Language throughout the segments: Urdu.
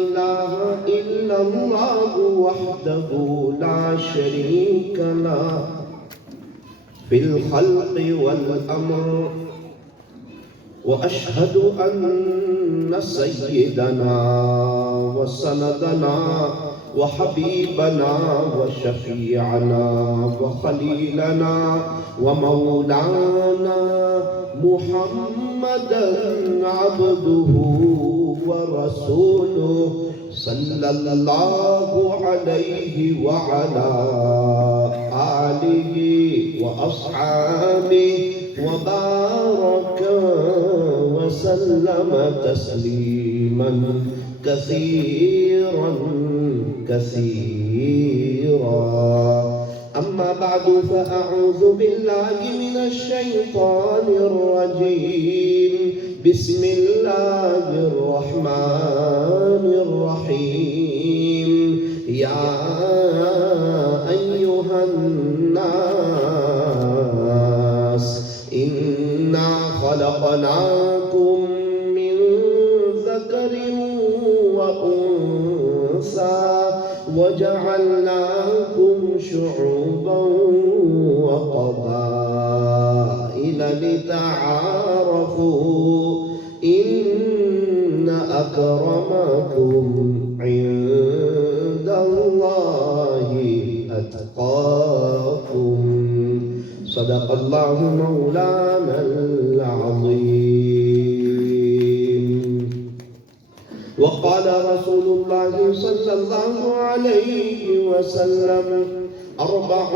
إله إلا الله وحده لا شريك له في الخلق والأمر وأشهد أن سيدنا وسندنا وحبيبنا وشفيعنا وخليلنا ومولانا محمدا عبده ورسوله صلى الله عليه وعلى آله وأصحابه وبارك وسلم تسليما كثيرا كثيرا. أما بعد فأعوذ بالله من الشيطان الرجيم. بسم الله الرحمن الرحيم. يا أيها الناس إنا خلقناكم من ذكر وأنثى وجعلناكم شعوبا وقبائل لتعارفوا إن أكرمكم عند الله أتقاكم. صدق الله مولانا العظيم. وقال رسول الله صلى الله عليه وسلم: أربع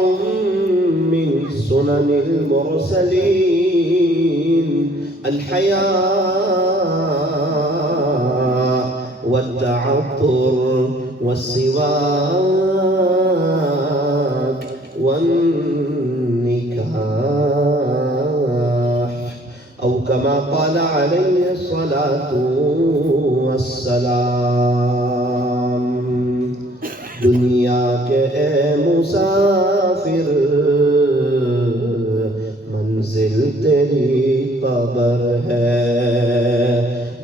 من سنن المرسلين: الحياء والتعطر والسواك والنكاح، أو كما قال عليه الصلاة والسلام. دنیا کے اے مسافر منزل تیری قبر ہے.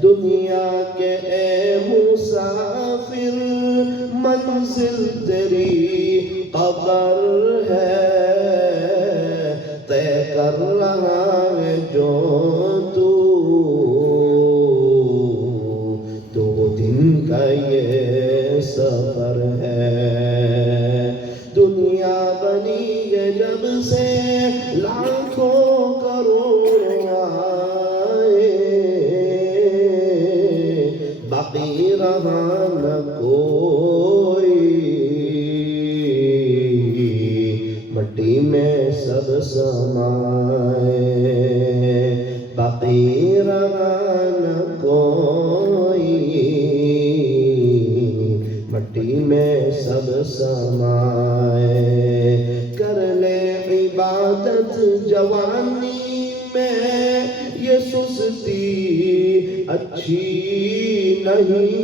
دنیا کے اے مسافر منزل تیری قبر ہے. طے کر رہا ہے جو تو دو دن کا یہ سفر ہے. دنیا بنی ہے جب سے لاکھوں کروڑ آئے، باقی رہا نہ کوئی، مٹی میں سب سمائے. باقی رہا نہ کوئی، مٹی میں سب سمائے. کر لے عبادت جوانی میں، یہ سستی اچھی نہیں.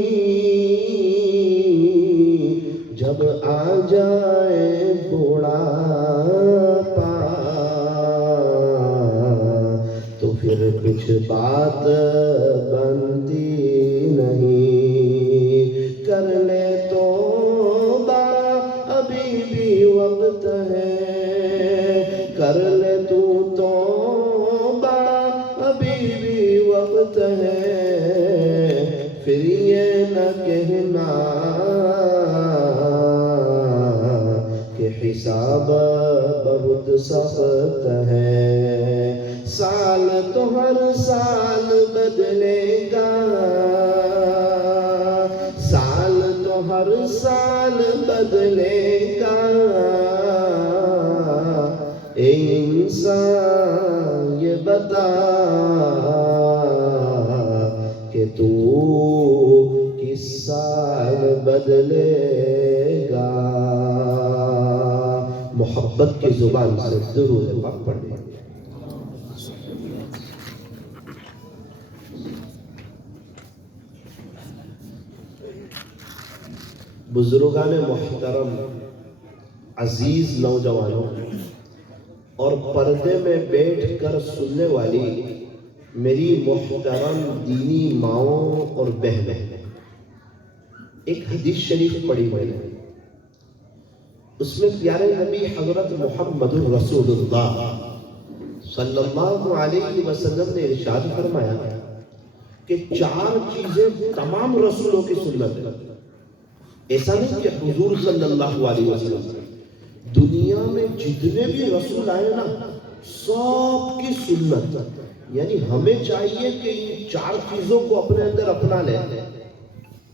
جب آ جائے بڑھاپا تو پھر کچھ بات بنتی نہیں. کر لے توبہ ابھی بھی وقت ہے، کر لے تو توبہ ابھی بھی وقت ہے. پھر یہ نہ کہنا کہ حساب بہت سخت ہے. سال تو ہر سال بدلے گا، سال تو ہر سال بدلے گا. اے انسان یہ بتا کہ تو کس سال بدلے گا. محبت کی زبان سے درود پاک پڑھیں. بزرگان محترم، عزیز نوجوانوں اور پردے میں بیٹھ کر سننے والی میری محترم دینی ماؤں اور بہنیں، ایک حدیث شریف پڑھی میں نے، اس میں پیارے نبی حضرت محمد الرسول اللہ صلی اللہ علیہ وسلم نے ارشاد فرمایا کہ 4 چیزیں تمام رسولوں کی سنت ہے۔ ایسا نہیں کہ حضور صلی اللہ علیہ وسلم، دنیا میں جتنے بھی رسول آئے نا سب کی سنت، یعنی ہمیں چاہیے کہ ان 4 چیزوں کو اپنے اندر اپنا لیں۔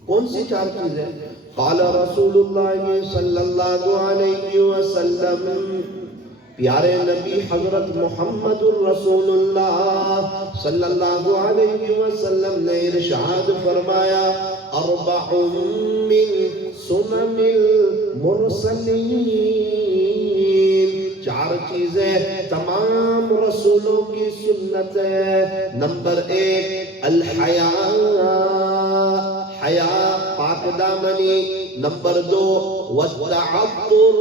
کون سی 4 چیزیں؟ قال رسول اللہ صلی اللہ علیہ وسلم، پیارے نبی حضرت محمد الرسول اللہ صلی اللہ علیہ وسلم نے ارشاد فرمایا، 4 من سنن المرسلین، 4 چیزیں تمام رسولوں کی سنت ہے۔ نمبر 1 الحیاء، حیا پاک دامنی۔ نمبر 2 والتعطر،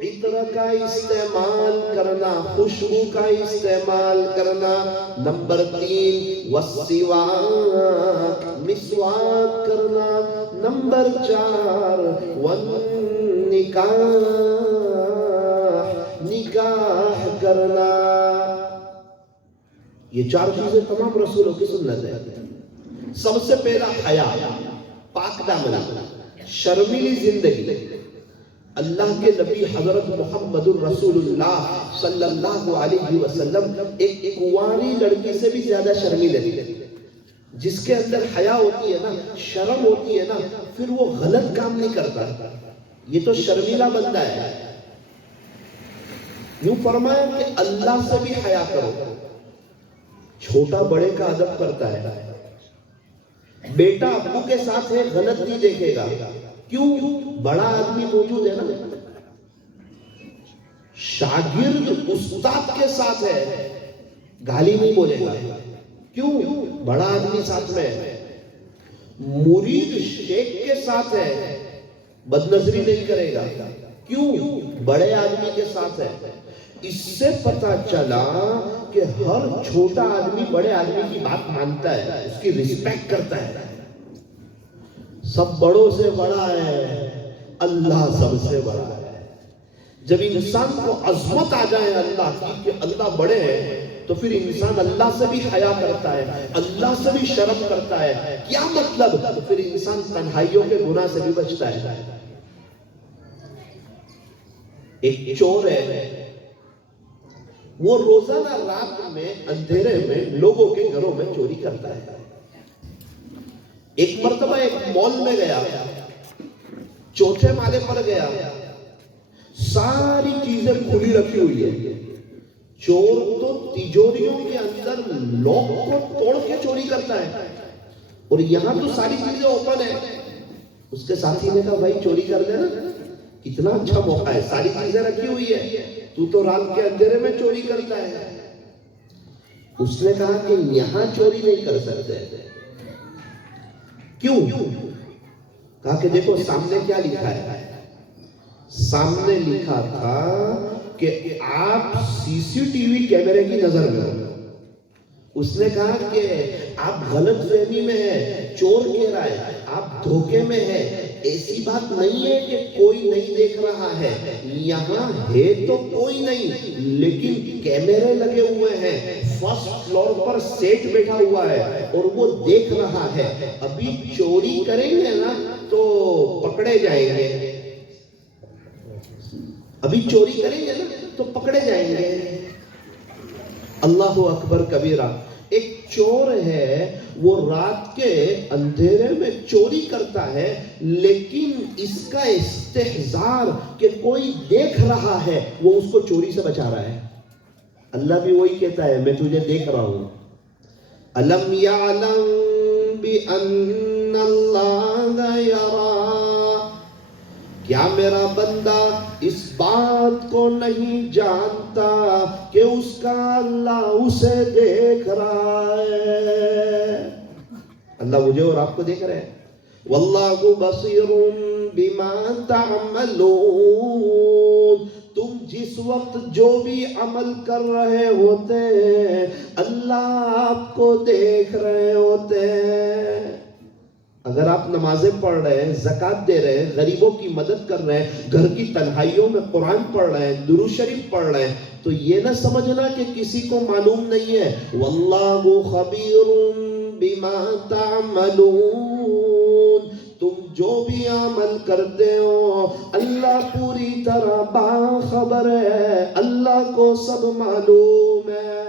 عطر کا استعمال کرنا، خوشبو کا استعمال کرنا۔ نمبر 3 والسواک، مسواک کرنا۔ نمبر 4 والنکاح، نکاح کرنا۔ یہ 4 چیزیں تمام رسولوں کی سنت ہے۔ سب سے پہلا حیا، پاک دامنی، شرمیلی زندگی۔ اللہ کے نبی حضرت محمد الرسول اللہ صلی اللہ علیہ وسلم ایک کنواری لڑکی سے بھی زیادہ شرمیلے تھے۔ جس کے اندر حیا ہوتی ہے نا، شرم ہوتی ہے نا، پھر وہ غلط کام نہیں کرتا۔ یہ تو شرمیلا بندہ ہے۔ یوں فرمایا کہ اللہ سے بھی حیا کرو۔ چھوٹا بڑے کا ادب کرتا ہے، بیٹا ابو کے ساتھ ہے غلط نہیں دیکھے گا، کیوں؟ بڑا آدمی موجود ہے نا۔ شاگرد استاد کے ساتھ ہے، گالی نہیں بولے گا، کیوں؟ بڑا آدمی ساتھ میں ہے۔ مرید شیخ کے ساتھ ہے، بدنظری نہیں کرے گا، کیوں؟ بڑے آدمی کے ساتھ ہے۔ اس سے پتا چلا کہ ہر چھوٹا آدمی بڑے آدمی کی بات مانتا ہے، اس کی رسپیکٹ کرتا ہے۔ سب بڑوں سے بڑا ہے، اللہ سب سے بڑا ہے۔ جب انسان کو عظمت آ جائے اللہ کی کہ اللہ بڑے ہیں، تو پھر انسان اللہ سے بھی حیا کرتا ہے، اللہ سے بھی شرم کرتا ہے۔ کیا مطلب؟ تو پھر انسان تنہائیوں کے گناہ سے بھی بچتا ہے۔ ایک چور ہے، وہ روزانہ رات میں اندھیرے میں لوگوں کے گھروں میں چوری کرتا ہے۔ ایک مرتبہ ایک مال میں گیا، چوتھے مالے پر گیا، ساری چیزیں کھلی رکھی ہوئی ہے۔ چور تو تجوریوں کے اندر لوگ کو توڑ کے چوری کرتا ہے، اور یہاں تو ساری چیزیں اوپن ہے۔ اس کے ساتھی نے کہا بھائی چوری کر لینا، کتنا اچھا موقع ہے، ساری چیزیں رکھی ہوئی ہے، تو رات کے اندھیرے میں چوری کرتا ہے۔ اس نے کہا کہ یہاں چوری نہیں کر سکتے، کیوں؟ کہا کہ دیکھو سامنے کیا لکھا ہے۔ سامنے لکھا تھا کہ آپ سی سی ٹی وی کیمرے کی نظر میں ہو۔ اس نے کہا کہ آپ غلط فہمی میں ہیں، چور کہہ رہا ہے، آپ دھوکے میں ہیں۔ ایسی بات نہیں ہے کہ کوئی نہیں دیکھ رہا ہے، یہاں ہے تو کوئی نہیں، لیکن کیمرے لگے ہوئے ہیں، فرسٹ فلور پر سیٹ بیٹھا ہوا ہے اور وہ دیکھ رہا ہے۔ ابھی چوری کریں گے نا تو پکڑے جائیں گے، ابھی چوری کریں گے نا تو پکڑے جائیں گے۔ اللہ اکبر کبیرہ۔ ایک چور ہے، وہ رات کے اندھیرے میں چوری کرتا ہے، لیکن اس کا استحضار کہ کوئی دیکھ رہا ہے، وہ اس کو چوری سے بچا رہا ہے۔ اللہ بھی وہی کہتا ہے میں تجھے دیکھ رہا ہوں۔ الم یعلم بان اللہ یرا، کیا میرا بندہ اس بات کو نہیں جانتا کہ اس کا اللہ اسے دیکھ رہا ہے؟ اللہ مجھے اور آپ کو دیکھ رہے ہیں۔ واللہ بصیر بما تعملون، تم جس وقت جو بھی عمل کر رہے ہوتے ہیں اللہ آپ کو دیکھ رہے ہوتے ہیں. اگر آپ نمازیں پڑھ رہے ہیں، زکوٰۃ دے رہے ہیں، غریبوں کی مدد کر رہے ہیں، گھر کی تنہائیوں میں قرآن پڑھ رہے ہیں، درود شریف پڑھ رہے ہیں، تو یہ نہ سمجھنا کہ کسی کو معلوم نہیں ہے. واللہ خبیر بما تعملون، تم جو بھی عمل کرتے ہو اللہ پوری طرح باخبر ہے، اللہ کو سب معلوم ہے.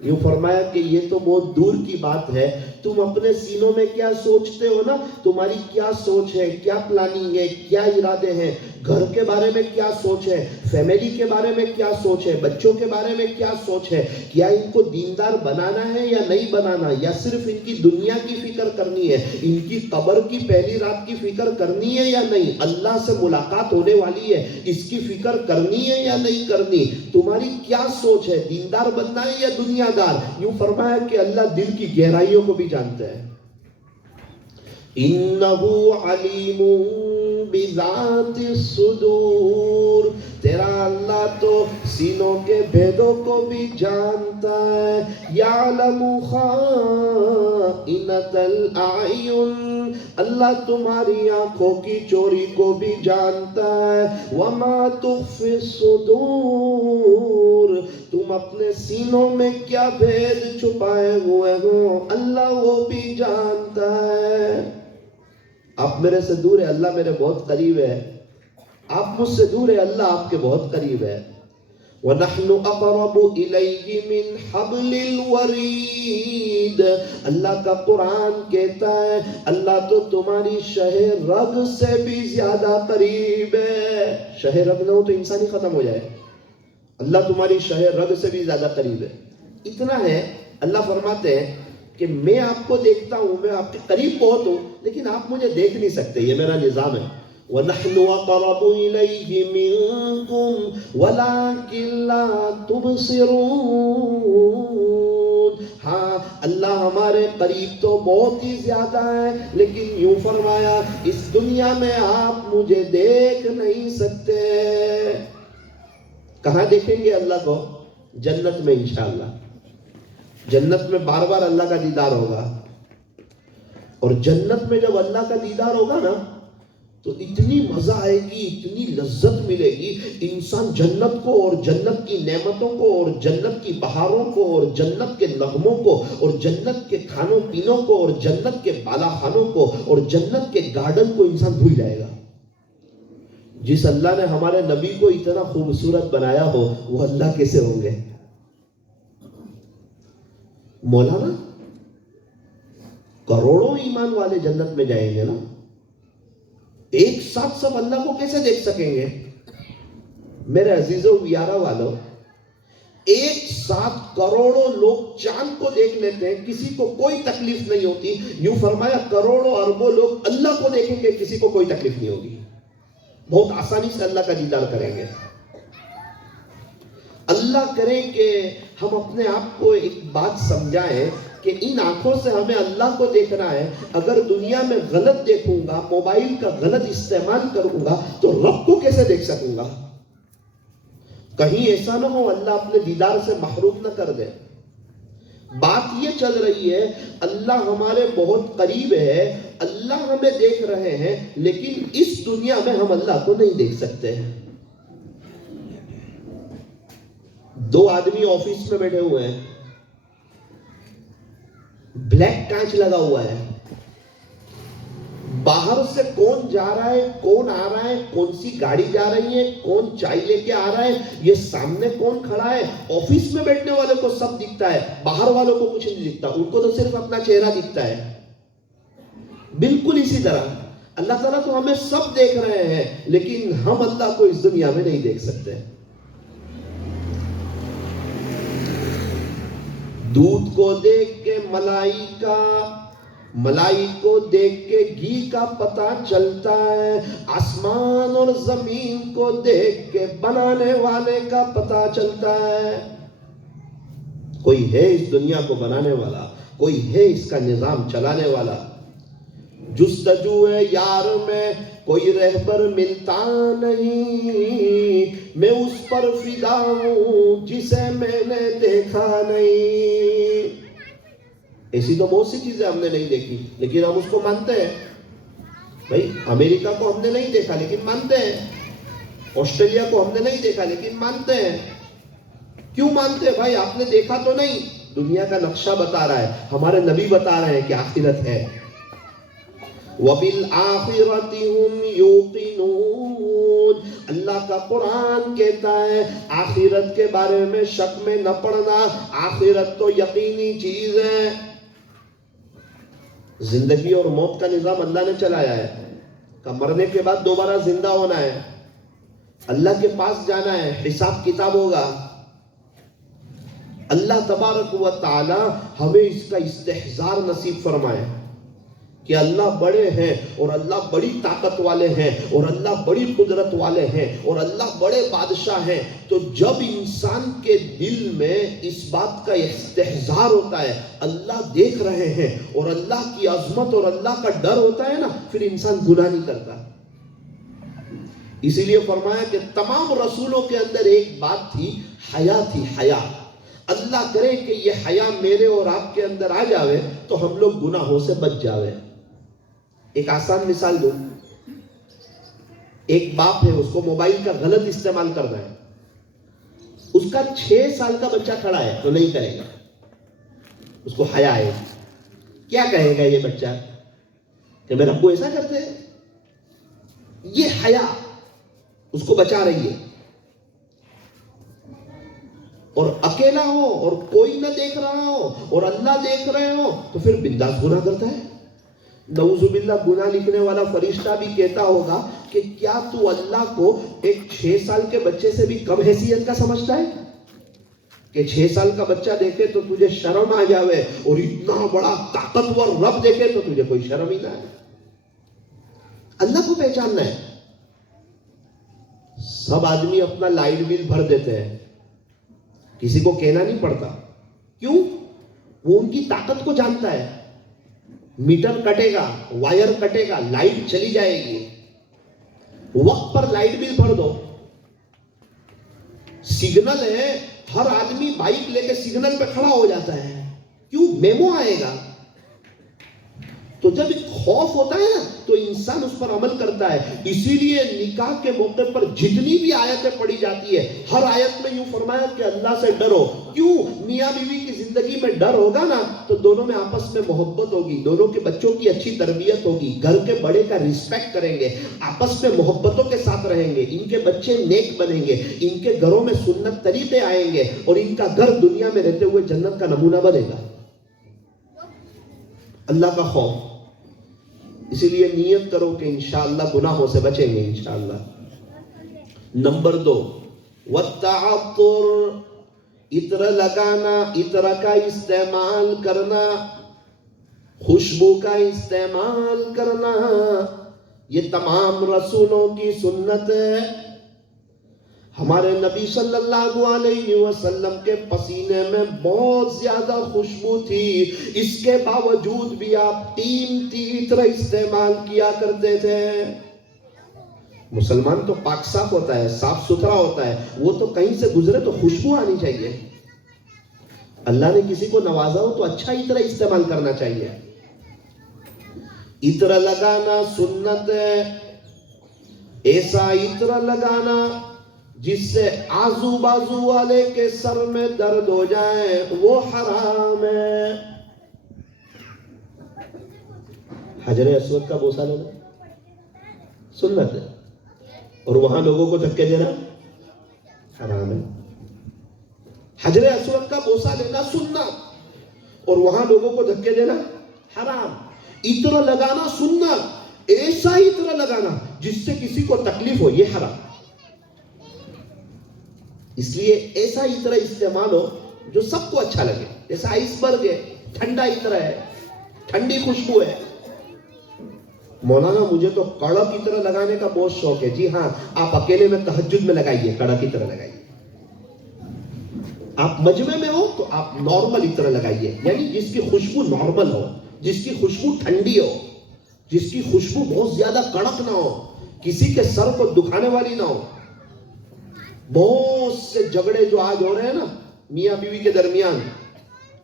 یوں فرمایا کہ یہ تو بہت دور کی بات ہے، تم اپنے سینوں میں کیا سوچتے ہو نا، تمہاری کیا سوچ ہے، کیا پلاننگ ہے، کیا ارادے ہیں، گھر کے بارے میں کیا سوچ ہے، فیملی کے بارے میں کیا سوچ ہے، بچوں کے بارے میں کیا سوچ ہے، کیا ان کو دیندار بنانا ہے یا نہیں بنانا، یا صرف ان کی دنیا کی فکر کرنی ہے، ان کی قبر کی پہلی رات کی فکر کرنی ہے یا نہیں، اللہ سے ملاقات ہونے والی ہے اس کی فکر کرنی ہے یا نہیں کرنی، تمہاری کیا سوچ ہے، دیندار بننا ہے یا دنیا دار. یوں فرمایا کہ اللہ دل کی گہرائیوں کو بھی جانتا ہے. انہو علیم بذات الصدور، تیرا اللہ تو سینوں کے بھیدوں کو بھی جانتا ہے. یعلم خائنۃ الاعین، اللہ تمہاری آنکھوں کی چوری کو بھی جانتا ہے. وما تخفی الصدور، تم اپنے سینوں میں کیا بھید چھپائے ہوئے ہو اللہ وہ بھی جانتا ہے. آپ میرے سے دور ہے، اللہ میرے بہت قریب ہے. آپ مجھ سے دور ہے، اللہ آپ کے بہت قریب ہے. وَنَحْنُ أَقْرَبُ إِلَيْهِ مِنْ حَبْلِ الْوَرِيدِ، اللہ کا قرآن کہتا ہے اللہ تو تمہاری شہ رگ سے بھی زیادہ قریب ہے. شہ رگ نہ ہو تو انسان ہی ختم ہو جائے. اللہ تمہاری شہ رگ سے بھی زیادہ قریب ہے. اتنا ہے اللہ فرماتے ہیں کہ میں آپ کو دیکھتا ہوں، میں آپ کے قریب بہت ہوں، لیکن آپ مجھے دیکھ نہیں سکتے، یہ میرا نظام ہے. وَنَحْنُ أَقْرَبُ إِلَيْهِ مِنْكُمْ وَلَكِنْ لَا تُبْصِرُونَ. ہاں اللہ ہمارے قریب تو بہت ہی زیادہ ہے، لیکن یوں فرمایا اس دنیا میں آپ مجھے دیکھ نہیں سکتے. کہاں دیکھیں گے اللہ کو؟ جنت میں انشاءاللہ. جنت میں بار بار اللہ کا دیدار ہوگا، اور جنت میں جب اللہ کا دیدار ہوگا نا تو اتنی مزہ آئے گی، اتنی لذت ملے گی. انسان جنت کو اور جنت کی نعمتوں کو اور جنت کی بہاروں کو اور جنت کے نغموں کو اور جنت کے کھانوں پینوں کو اور جنت کے بالا خانوں کو اور جنت کے گارڈن کو انسان بھول جائے گا. جس اللہ نے ہمارے نبی کو اتنا خوبصورت بنایا ہو وہ اللہ کیسے ہوں گے؟ مولانا کروڑوں ایمان والے جنت میں جائیں گے نا، ایک ساتھ سب اللہ کو کیسے دیکھ سکیں گے؟ میرے عزیزوں یارہ والوں، ایک ساتھ کروڑوں لوگ چاند کو دیکھ لیتے ہیں، کسی کو کوئی تکلیف نہیں ہوتی. یوں فرمایا کروڑوں اربوں لوگ اللہ کو دیکھیں گے، کسی کو کوئی تکلیف نہیں ہوگی، بہت آسانی سے اللہ کا دیدار کریں گے. اللہ کرے کہ ہم اپنے آپ کو ایک بات سمجھائیں کہ ان آنکھوں سے ہمیں اللہ کو دیکھنا ہے. اگر دنیا میں غلط دیکھوں گا، موبائل کا غلط استعمال کروں گا تو رب کو کیسے دیکھ سکوں گا؟ کہیں ایسا نہ ہو اللہ اپنے دیدار سے محروم نہ کر دے. بات یہ چل رہی ہے اللہ ہمارے بہت قریب ہے، اللہ ہمیں دیکھ رہے ہیں، لیکن اس دنیا میں ہم اللہ کو نہیں دیکھ سکتے ہیں. دو آدمی آفس میں بیٹھے ہوئے ہیں، بلیک کانچ لگا ہوا ہے، باہر سے کون جا رہا ہے، کون آ رہا ہے، کون سی گاڑی جا رہی ہے، کون چائے لے کے آ رہا ہے، یہ سامنے کون کھڑا ہے. آفس میں بیٹھنے والوں کو سب دکھتا ہے، باہر والوں کو کچھ نہیں دکھتا، ان کو تو صرف اپنا چہرہ دکھتا ہے. بالکل اسی طرح اللہ تعالیٰ تو ہمیں سب دیکھ رہے ہیں، لیکن ہم اللہ کو اس دنیا میں نہیں دیکھ سکتے. دودھ کو دیکھ کے ملائی کو دیکھ کے گھی کا پتہ چلتا ہے، آسمان اور زمین کو دیکھ کے بنانے والے کا پتہ چلتا ہے. کوئی ہے اس دنیا کو بنانے والا، کوئی ہے اس کا نظام چلانے والا. جستجو یار میں کوئی رہبر ملتا نہیں، میں اس پر فدا ہوں جسے میں نے دیکھا نہیں۔ ایسی تو بہت سی چیزیں ہم نے نہیں دیکھی لیکن ہم اس کو مانتے ہیں۔ بھائی امریکہ کو ہم نے نہیں دیکھا لیکن مانتے ہیں، آسٹریلیا کو ہم نے نہیں دیکھا لیکن مانتے ہیں۔ کیوں مانتے ہیں بھائی؟ آپ نے دیکھا تو نہیں، دنیا کا نقشہ بتا رہا ہے، ہمارے نبی بتا رہے ہیں کہ آخرت ہے۔ وَبِالْآخِرَةِ هُمْ يُوقِنُونَ، اللہ کا قرآن کہتا ہے آخرت کے بارے میں شک میں نہ پڑنا، آخرت تو یقینی چیز ہے۔ زندگی اور موت کا نظام اللہ نے چلایا ہے کہ مرنے کے بعد دوبارہ زندہ ہونا ہے، اللہ کے پاس جانا ہے، حساب کتاب ہوگا۔ اللہ تبارک و تعالی ہمیں اس کا استحضار نصیب فرمائے کہ اللہ بڑے ہیں اور اللہ بڑی طاقت والے ہیں اور اللہ بڑی قدرت والے ہیں اور اللہ بڑے بادشاہ ہیں۔ تو جب انسان کے دل میں اس بات کا استحضار ہوتا ہے اللہ دیکھ رہے ہیں اور اللہ کی عظمت اور اللہ کا ڈر ہوتا ہے نا، پھر انسان گناہ نہیں کرتا۔ اسی لیے فرمایا کہ تمام رسولوں کے اندر ایک بات تھی، حیا تھی، حیا۔ اللہ کرے کہ یہ حیا میرے اور آپ کے اندر آ جاوے تو ہم لوگ گناہوں سے بچ جاوے۔ ایک آسان مثال دو، ایک باپ ہے، اس کو موبائل کا غلط استعمال کرنا ہے، اس کا 6 سال کا بچہ کھڑا ہے تو نہیں کرے گا، اس کو حیا ہے۔ کیا کہے گا یہ بچہ کہ میرے ابو ایسا کرتے ہیں؟ یہ حیا اس کو بچا رہی ہے۔ اور اکیلا ہو اور کوئی نہ دیکھ رہا ہو اور اللہ دیکھ رہے ہو تو پھر بنداس گناہ کرتا ہے۔ نعوذ باللہ گناہ لکھنے والا فرشتہ بھی کہتا ہوگا کہ کیا تو اللہ کو ایک 6 سال کے بچے سے بھی کم حیثیت کا سمجھتا ہے کہ 6 سال کا بچہ دیکھے تو تجھے شرم آ جاوے اور اتنا بڑا طاقتور رب دیکھے تو تجھے کوئی شرم ہی نہ آئے؟ اللہ کو پہچاننا ہے۔ سب آدمی اپنا لائٹ بل بھر دیتے ہیں، کسی کو کہنا نہیں پڑتا، کیوں؟ وہ ان کی طاقت کو جانتا ہے۔ میٹر کٹے گا، وائر کٹے گا، لائٹ چلی جائے گی، وقت پر لائٹ بل بھر دو۔ سگنل ہے، ہر آدمی بائک لے کے سگنل پہ کھڑا ہو جاتا ہے، کیوں؟ میمو آئے گا۔ تو جب ایک خوف ہوتا ہے نا تو انسان اس پر عمل کرتا ہے۔ اسی لیے نکاح کے موقع پر جتنی بھی آیتیں پڑھی جاتی ہے، ہر آیت میں یوں فرمایا کہ اللہ سے ڈرو۔ کیوں؟ میاں بیوی کی زندگی میں ڈر ہوگا نا تو دونوں میں آپس میں محبت ہوگی، دونوں کے بچوں کی اچھی تربیت ہوگی، گھر کے بڑے کا رسپیکٹ کریں گے، آپس میں محبتوں کے ساتھ رہیں گے، ان کے بچے نیک بنیں گے، ان کے گھروں میں سنت طریقے آئیں گے اور ان کا گھر دنیا میں رہتے ہوئے جنت کا نمونہ بنے گا۔ اللہ کا خوف۔ اسی لیے نیت کرو کہ انشاءاللہ گناہوں سے بچیں گے انشاءاللہ۔ نمبر 2، والتعطر، عطر لگانا، عطر کا استعمال کرنا، خوشبو کا استعمال کرنا، یہ تمام رسولوں کی سنت ہے۔ ہمارے نبی صلی اللہ علیہ وسلم کے پسینے میں بہت زیادہ خوشبو تھی، اس کے باوجود بھی آپ قیمتی عطر استعمال کیا کرتے تھے۔ مسلمان تو پاک صاف ہوتا ہے، صاف ستھرا ہوتا ہے، وہ تو کہیں سے گزرے تو خوشبو آنی چاہیے۔ اللہ نے کسی کو نوازا ہو تو اچھا عطر استعمال کرنا چاہیے۔ عطر لگانا سنت ہے، ایسا عطر لگانا جس سے آزو بازو والے کے سر میں درد ہو جائے، وہ حرام ہے۔ حجر اسود کا بوسہ لینا سنت ہے اور وہاں لوگوں کو دھکے دینا حرام ہے۔ حجر اسود کا بوسہ لینا سنت اور وہاں لوگوں کو دھکے دینا حرام۔ عطر لگانا سنت، ایسا عطر لگانا جس سے کسی کو تکلیف ہو، یہ حرام۔ اس لیے ایسا عطر استعمال ہو جو سب کو اچھا لگے، جیسا آئس برگ ہے، ٹھنڈا عطر ہے، ٹھنڈی خوشبو ہے۔ مولانا مجھے تو کڑک عطر لگانے کا بہت شوق ہے۔ جی ہاں، آپ اکیلے میں تہجد میں لگائیے، کڑک عطر لگائیے۔ آپ مجمع میں ہو تو آپ نارمل عطر لگائیے، یعنی جس کی خوشبو نارمل ہو، جس کی خوشبو ٹھنڈی ہو۔ جس کی خوشبو بہت زیادہ کڑک نہ ہو, کسی کے سر کو دکھانے والی نہ ہو. بہت سے جھگڑے جو آج ہو رہے ہیں نا میاں بیوی کے درمیان,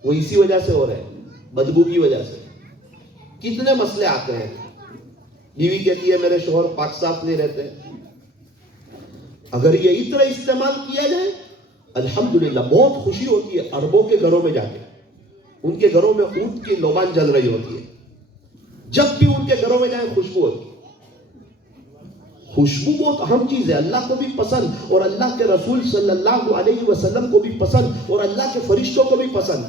وہ اسی وجہ سے ہو رہے ہیں, بدبو کی وجہ سے. کتنے مسئلے آتے ہیں. بیوی کہتی ہے میرے شوہر پاک صاف نہیں رہتے. اگر یہ اتنا استعمال کیا جائے الحمدللہ بہت خوشی ہوتی ہے. عربوں کے گھروں میں جا کے, ان کے گھروں میں اونٹ کی لوبان جل رہی ہوتی ہے. جب بھی ان کے گھروں میں جائیں خوشبو ہوتی ہے. خوشبو بہت اہم چیز ہے, اللہ کو بھی پسند اور اللہ کے رسول صلی اللہ علیہ وسلم کو بھی پسند اور اللہ کے فرشتوں کو بھی پسند.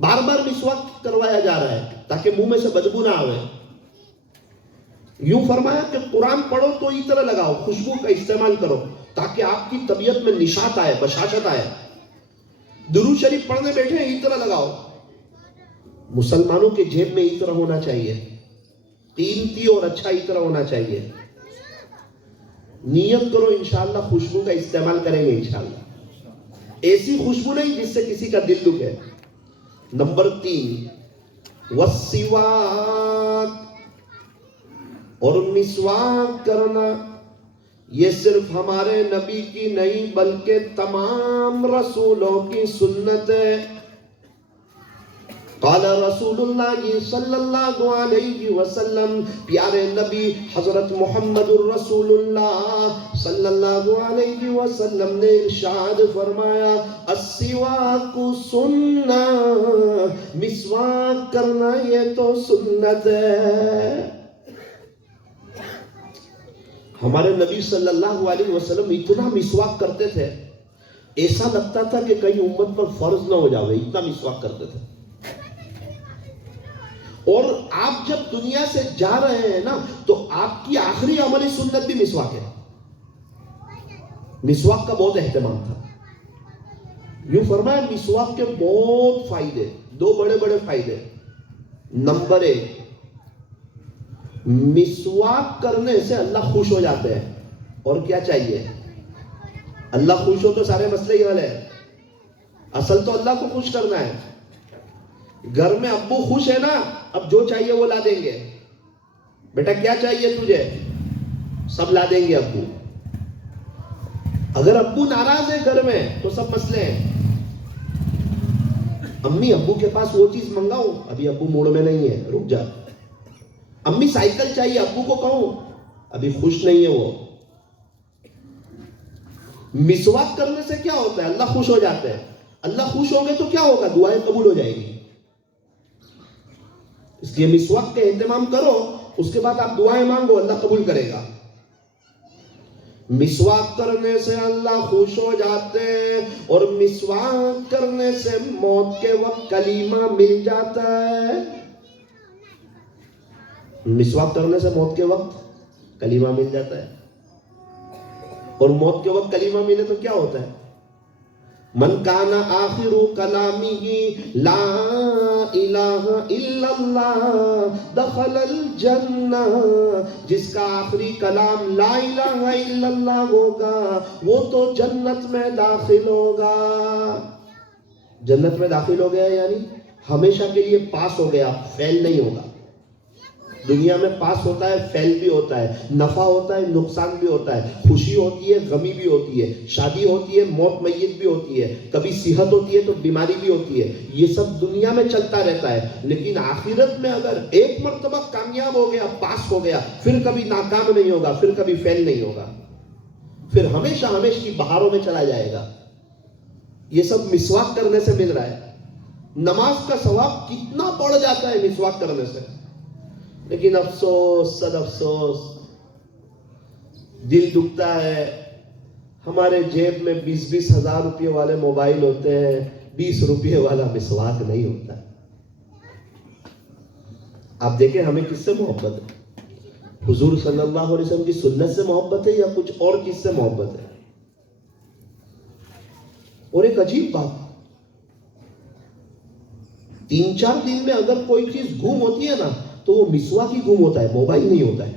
بار بار مسواک کروایا جا رہا ہے تاکہ منہ میں سے بدبو نہ آئے. یوں فرمایا کہ قرآن پڑھو تو عطر لگاؤ, خوشبو کا استعمال کرو تاکہ آپ کی طبیعت میں نشاط آئے, بشاشت آئے. درود شریف پڑھنے بیٹھے ہیں عطر لگاؤ. مسلمانوں کے جیب میں عطر ہونا چاہیے, قیمتی اور اچھا عطر ہونا چاہیے. نیت کرو انشاءاللہ خوشبو کا استعمال کریں گے انشاءاللہ. ایسی خوشبو نہیں جس سے کسی کا دل دکھے. نمبر 3 والسواک, اور مسواک کرنا یہ صرف ہمارے نبی کی نہیں بلکہ تمام رسولوں کی سنت ہے. قال رسول اللہ صلی اللہ علیہ وسلم, پیارے نبی حضرت محمد الرسول اللہ صلی اللہ علیہ وسلم نے ارشاد فرمایا, السواک سنہ, مسواک کرنا یہ تو سنت ہے. ہمارے نبی صلی اللہ علیہ وسلم اتنا مسواک کرتے تھے ایسا لگتا تھا کہ کہیں امت پر فرض نہ ہو جاوے, اتنا مسواک کرتے تھے. اور آپ جب دنیا سے جا رہے ہیں نا تو آپ کی آخری عملی سنت بھی مسواک ہے. مسواک کا بہت اہتمام تھا. یوں فرمایا مسواک کے بہت فائدے, 2 بڑے بڑے فائدے. نمبر 1, مسواک کرنے سے اللہ خوش ہو جاتے ہیں. اور کیا چاہیے, اللہ خوش ہو تو سارے مسئلے ہی حل ہے. اصل تو اللہ کو خوش کرنا ہے. گھر میں ابو خوش ہے نا, اب جو چاہیے وہ لا دیں گے. بیٹا کیا چاہیے تجھے, سب لا دیں گے ابو. اگر ابو ناراض ہے گھر میں تو سب مسئلے ہیں. امی ابو کے پاس وہ چیز منگاؤں, ابھی ابو موڈ میں نہیں ہے, رک جا. امی سائیکل چاہیے, ابو کو کہوں, ابھی خوش نہیں ہے وہ. مسواک کرنے سے کیا ہوتا ہے, اللہ خوش ہو جاتے ہیں. اللہ خوش ہوں گے تو کیا ہوگا, دعائیں قبول ہو جائیں گی. اس لیے مسواک کا اہتمام کرو, اس کے بعد آپ دعائیں مانگو, اللہ قبول کرے گا. مسواک کرنے سے اللہ خوش ہو جاتے ہیں, اور مسواک کرنے سے موت کے وقت کلمہ مل جاتا ہے. مسواک کرنے سے موت کے وقت کلمہ مل جاتا ہے. اور موت کے وقت کلمہ ملے تو کیا ہوتا ہے, من کان آخر کلامہ لا الہ الا اللہ دخل الجنہ, جس کا آخری کلام لا الہ الا اللہ ہوگا وہ تو جنت میں داخل ہوگا. جنت میں داخل ہو گیا یعنی ہمیشہ کے لیے پاس ہو گیا, فیل نہیں ہوگا. دنیا میں پاس ہوتا ہے, فیل بھی ہوتا ہے, نفع ہوتا ہے, نقصان بھی ہوتا ہے, خوشی ہوتی ہے, غمی بھی ہوتی ہے, شادی ہوتی ہے, موت میت بھی ہوتی ہے, کبھی صحت ہوتی ہے تو بیماری بھی ہوتی ہے. یہ سب دنیا میں چلتا رہتا ہے. لیکن آخرت میں اگر ایک مرتبہ کامیاب ہو گیا, پاس ہو گیا, پھر کبھی ناکام نہیں ہوگا, پھر کبھی فیل نہیں ہوگا, پھر ہمیشہ ہمیشہ کی بہاروں میں چلا جائے گا. یہ سب مسواک کرنے سے مل رہا ہے. نماز کا ثواب کتنا بڑھ جاتا ہے مسواک کرنے سے. لیکن افسوس, صد افسوس, دل دکھتا ہے. ہمارے جیب میں 20-20 ہزار روپے والے موبائل ہوتے ہیں, 20 روپے والا مسواک نہیں ہوتا. آپ دیکھیں ہمیں کس سے محبت ہے, حضور صلی اللہ علیہ وسلم کی سنت سے محبت ہے یا کچھ اور چیز سے محبت ہے. اور ایک عجیب بات, 3-4 دن میں اگر کوئی چیز گم ہوتی ہے نا تو وہ مسواک ہی گم ہوتا ہے, موبائل نہیں ہوتا ہے.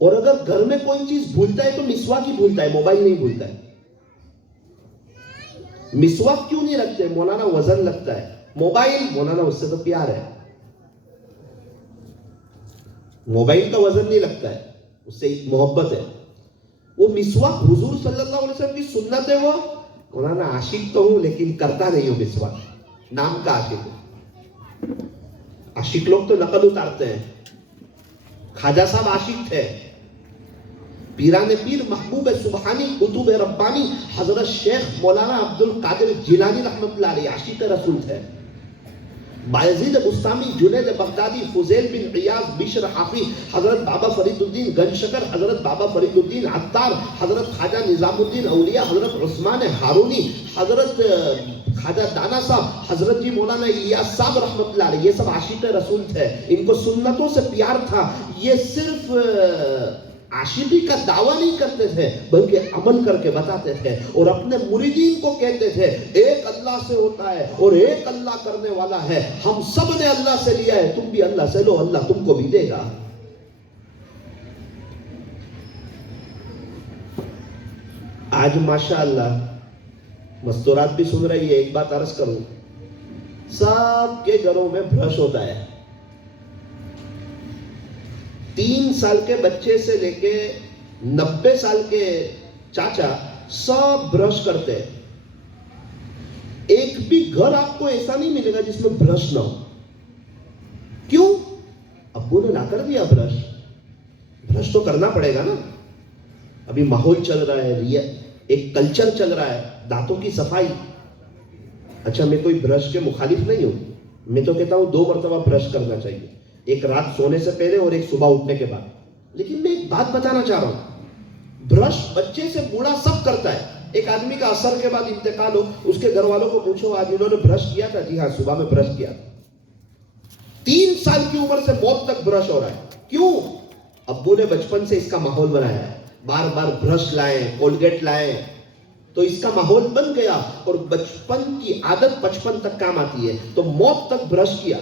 اور اگر گھر میں کوئی چیز بھولتا ہے تو مسواک ہی بھولتا ہے, موبائل نہیں بھولتا ہے. مسواک کیوں نہیں رکھتے, مولانا وزن لگتا ہے. موبائل مولانا اس سے تو پیار ہے، موبائل کا وزن نہیں لگتا ہے، اس سے ایک محبت ہے. وہ مسواک حضور صلی اللہ علیہ وسلم کی سنت ہے. وہ مولانا عاشق تو ہوں لیکن کرتا نہیں ہوں مسواک، نام کا عاشق ہوں. عاشق لوگ تو نقل اتارتے ہیں. خواجہ صاحب عاشق تھے. پیران پیر محبوب سبحانی قطب ربانی حضرت شیخ مولانا عبد القادر جیلانی رحمۃ اللہ علیہ عاشق رسول تھے. بایزید بستامی، جنید بغدادی، فضیل بن عیاض، بشر حافی، حضرت بابا فرید الدین گنج شکر، حضرت بابا فرید الدین عطار، حضرت خواجہ نظام الدین اولیاء، حضرت عثمان ہارونی، حضرت خواجہ دانا صاحب، حضرت جی مولانا الیاس صاحب رحمۃ اللہ علیہ، یہ سب عاشق رسول تھے. ان کو سنتوں سے پیار تھا. یہ صرف عاشقی کا دعویٰ نہیں کرتے تھے بلکہ عمل کر کے بتاتے تھے اور اپنے مریدین کو کہتے تھے ایک اللہ سے ہوتا ہے اور ایک اللہ کرنے والا ہے. ہم سب نے اللہ سے لیا ہے، تم بھی اللہ سے لو، اللہ تم کو بھی دے گا. آج ماشاءاللہ مستورات بھی سن رہی ہے. ایک بات عرض کروں، سب کے گھروں میں برش ہوتا ہے. 3 سال کے بچے سے لے کے 90 سال کے چاچا سب برش کرتے ہیں. ایک بھی گھر آپ کو ایسا نہیں ملے گا جس میں برش نہ ہو. کیوں؟ ابو نے لا کر دیا برش. برش تو کرنا پڑے گا نا. ابھی ماحول چل رہا ہے، ایک کلچر چل رہا ہے، دانتوں کی صفائی. اچھا میں کوئی برش کے مخالف نہیں ہوں، میں تو کہتا ہوں 2 مرتبہ برش کرنا چاہیے، ایک رات سونے سے پہلے اور ایک صبح اٹھنے کے بعد. لیکن میں ایک بات بتانا چاہ رہا ہوں، برش بچے سے بوڑھا سب کرتا ہے. ایک آدمی کا عصر کے بعد انتقال ہو، اس کے گھر والوں کو پوچھو آج انہوں نے برش کیا تھا؟ جی ہاں صبح میں برش کیا تھا. 3 سال کی عمر سے موت تک برش ہو رہا ہے. کیوں؟ ابو نے بچپن سے اس کا ماحول بنایا ہے. بار بار برش لائیں، کولگیٹ لائیں، تو اس کا ماحول بن گیا اور بچپن کی عادت 55 تک کام آتی ہے. تو موت تک برش کیا.